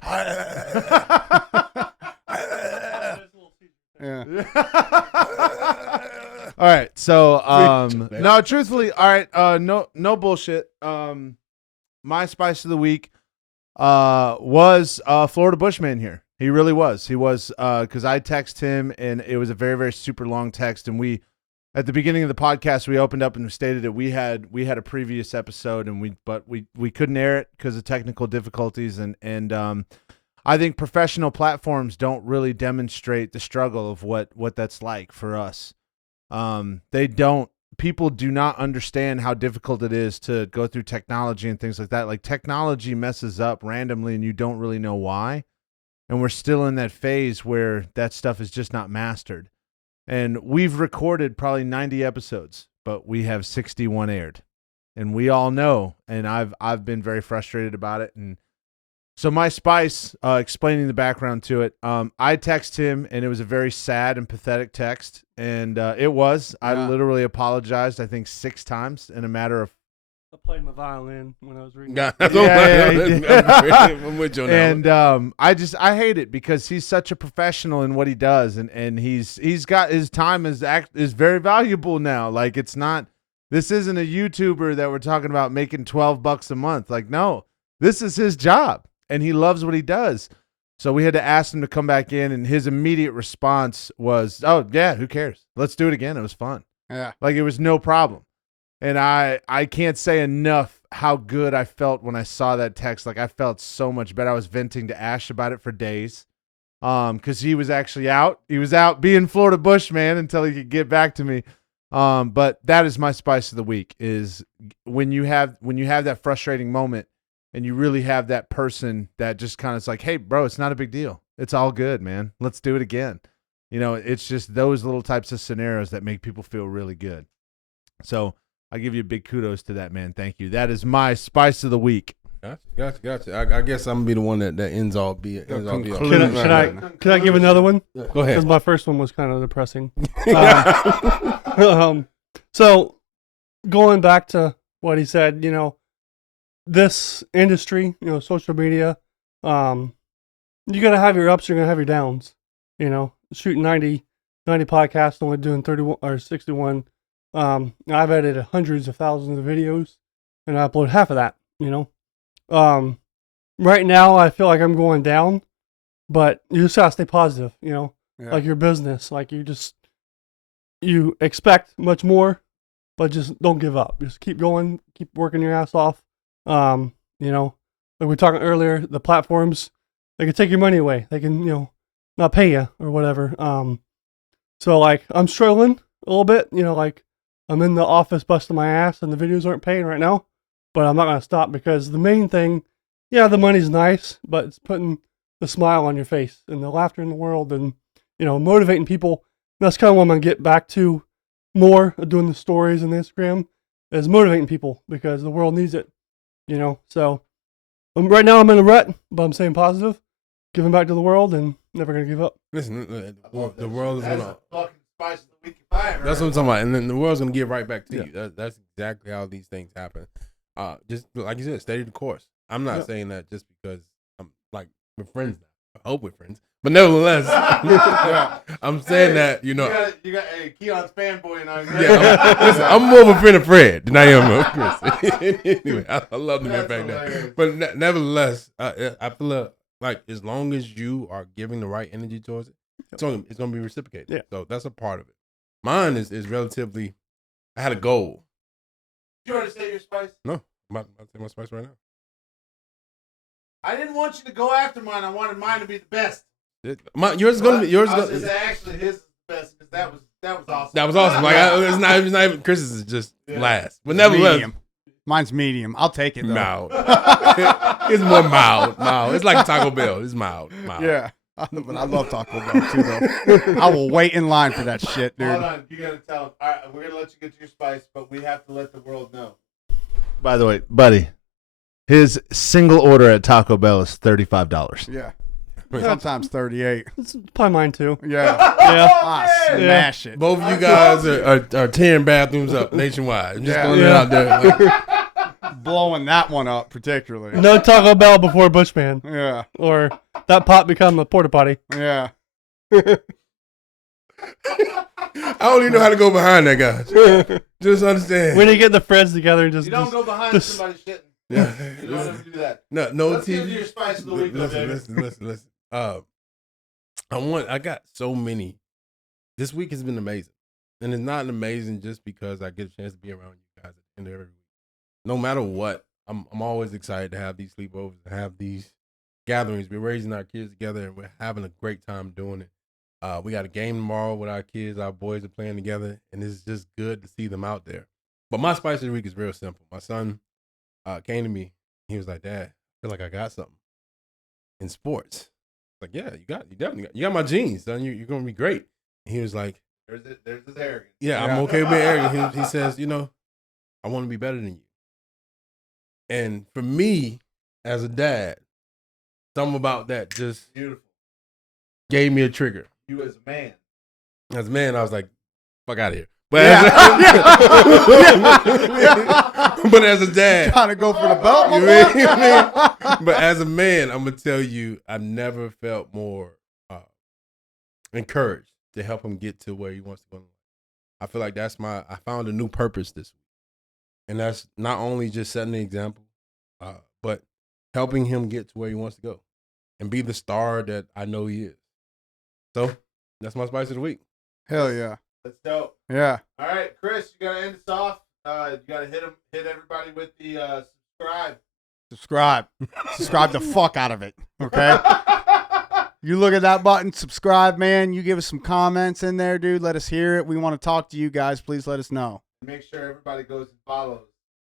Yeah. All right. So, no, truthfully, all right. No bullshit. My spice of the week was Florida Bushman here. He really was. He was, because I texted him, and it was a very, very super long text. And we, at the beginning of the podcast, we opened up and stated that we had a previous episode, and we couldn't air it because of technical difficulties, and I think professional platforms don't really demonstrate the struggle of what that's like for us. People do not understand how difficult it is to go through technology and things like that. Like, technology messes up randomly and you don't really know why. And we're still in that phase where that stuff is just not mastered. And we've recorded probably 90 episodes, but we have 61 aired. and we all know. And I've been very frustrated about it. And so my spice, explaining the background to it, I text him, and it was a very sad and pathetic text, and it was. I literally apologized, I think 6 times in a matter of. I played my violin when I was reading. I'm with you on that. And I hate it because he's such a professional in what he does, and he's got his time is very valuable now. Like, it's not. This isn't a YouTuber that we're talking about making $12 a month. Like, no, this is his job, and he loves what he does. So we had to ask him to come back in, and his immediate response was, "Oh yeah, who cares? Let's do it again. It was fun." Yeah, like it was no problem. And I can't say enough how good I felt when I saw that text. Like, I felt so much better. I was venting to Ash about it for days, because he was actually out. He was out being Florida Bushman until he could get back to me. But that is my spice of the week, is when you have that frustrating moment, and you really have that person that just kind of is like, "Hey, bro, it's not a big deal. It's all good, man. Let's do it again." It's just those little types of scenarios that make people feel really good. So I give you a big kudos to that, man. Thank you. That is my spice of the week. Gotcha. I guess I'm gonna be the one that ends all be. Can I give another one? Yeah. Go ahead. Because my first one was kind of depressing. So going back to what he said, this industry, social media, you're gonna have your ups, you're gonna have your downs. Shooting 90 podcasts, only doing 31 or 61. I've edited hundreds of thousands of videos, and I upload half of that. Right now I feel like I'm going down, but you just gotta stay positive. Like your business, like you expect much more, but just don't give up. Just keep going, keep working your ass off. Like we were talking earlier, the platforms, they can take your money away. They can, not pay you or whatever. So like I'm struggling a little bit, like I'm in the office busting my ass and the videos aren't paying right now, but I'm not going to stop, because the main thing, the money's nice, but it's putting the smile on your face and the laughter in the world and, motivating people. And that's kind of what I'm going to get back to more of, doing the stories and the Instagram, is motivating people, because the world needs it, So right now I'm in a rut, but I'm staying positive, giving back to the world, and never going to give up. Listen, the world is going to. Spice of the week if I ever That's what I'm talking about, and then the world's gonna give right back to you. That's exactly how these things happen. Just like you said, steady the course. I'm not saying that just because I'm like, we're friends now. I hope we're friends, but nevertheless, I'm saying that you got Keon's fanboy, and I'm more of a friend of Fred than I am of Chris. Anyway, I love the man back there, but nevertheless, I feel like as long as you are giving the right energy towards it, it's going to be reciprocated. Yeah. So that's a part of it. Mine is relatively, I had a goal. Did you already say your spice? No, I'm about to say my spice right now. I didn't want you to go after mine. I wanted mine to be the best. Yours is going to be, actually his best, because that was awesome. That was awesome. Like, it's not even, Chris's is just last. But nevertheless. Medium. Mine's medium. I'll take it, though. Mild. It's more mild. It's like Taco Bell. It's mild. Yeah. But I love Taco Bell too, though. I will wait in line for that shit, dude. Hold on, you gotta tell him. All right, we're gonna let you get to your spice, but we have to let the world know. By the way, buddy, his single order at Taco Bell is $35. Yeah, sometimes 38. It's probably mine too. Yeah. Smash it. Both of you guys are tearing bathrooms up nationwide. I'm just throwing it out there. Blowing that one up particularly. No Taco Bell before Bushman. Yeah. Or that pot become a porta potty. Yeah. I don't even know how to go behind that, guys. Just understand. When you get the friends together and just... You don't go behind somebody shitting. Yeah. You don't have to do that. No Let's TV. get to your spice of the week, Listen. I got so many. This week has been amazing. And it's not amazing just because I get a chance to be around you guys at the end of every week. No matter what, I'm always excited to have these sleepovers and have these gatherings. We're raising our kids together, and we're having a great time doing it. We got a game tomorrow with our kids. Our boys are playing together, and it's just good to see them out there. But my spice of the week is real simple. My son came to me. He was like, "Dad, I feel like I got something in sports." I was like, "Yeah, you definitely got. You got my genes, son. You're gonna be great." And he was like, "There's this arrogance." Yeah, I'm okay with being arrogant. He says, "I want to be better than you." And for me, as a dad, something about that just Beautiful. gave me a trigger. You as a man. As a man, I was like, fuck out of here. But, but as a dad, Trying to go for the belt, my you boy. mean? But as a man, I'm gonna tell you, I never felt more encouraged to help him get to where he wants to go. I feel like I found a new purpose this week, and that's not only just setting an example, but helping him get to where he wants to go, and be the star that I know he is. So that's my spice of the week. Hell yeah. That's dope. Yeah. All right, Chris, you gotta end us off. You gotta hit everybody with the subscribe. Subscribe the fuck out of it. Okay. You look at that button, subscribe, man. You give us some comments in there, dude. Let us hear it. We want to talk to you guys. Please let us know. Make sure everybody goes and follows.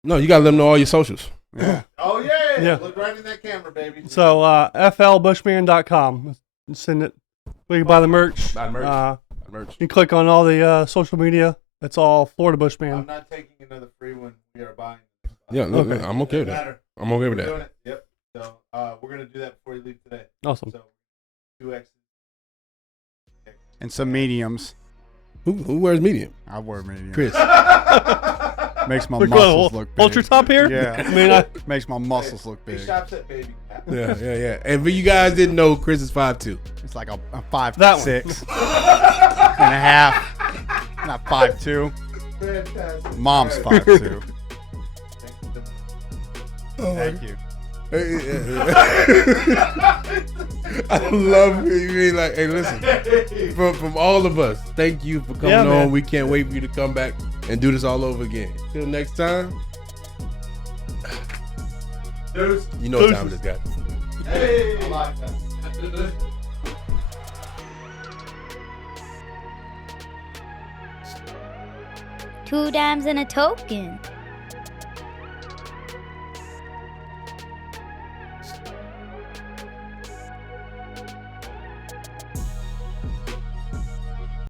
No, you gotta let them know all your socials. Yeah. Oh yeah. Yeah. Look right in that camera, baby. So flbushman.com. Send it. We can buy the merch. Buy merch. Merch. You click on all the social media. It's all Florida I'm Bushman. not taking another free one. We are buying. Yeah, look, Okay. I'm okay with that. I'm okay with We're that. doing it. Yep. So we're gonna do that before you leave today. Awesome. So 2x. And some mediums. Who wears medium? I wear medium. Chris. Makes my Look, muscles look big. ultra top here? Yeah. I mean, Makes my muscles look He big. shops at Baby Cap. Yeah. And for you guys didn't know, Chris is 5'2". It's like a 5'6" That one. and a half. Not 5'2". Fantastic. Mom's All right. 5'2". Oh, Thank you. I love it. You mean like, hey, listen, from all of us, thank you for coming Yeah, on. man. We can't wait for you to come back and do this all over again. Till next time, Deuce. you know what time it is, guys. Hey. I like that. Two dimes and a token.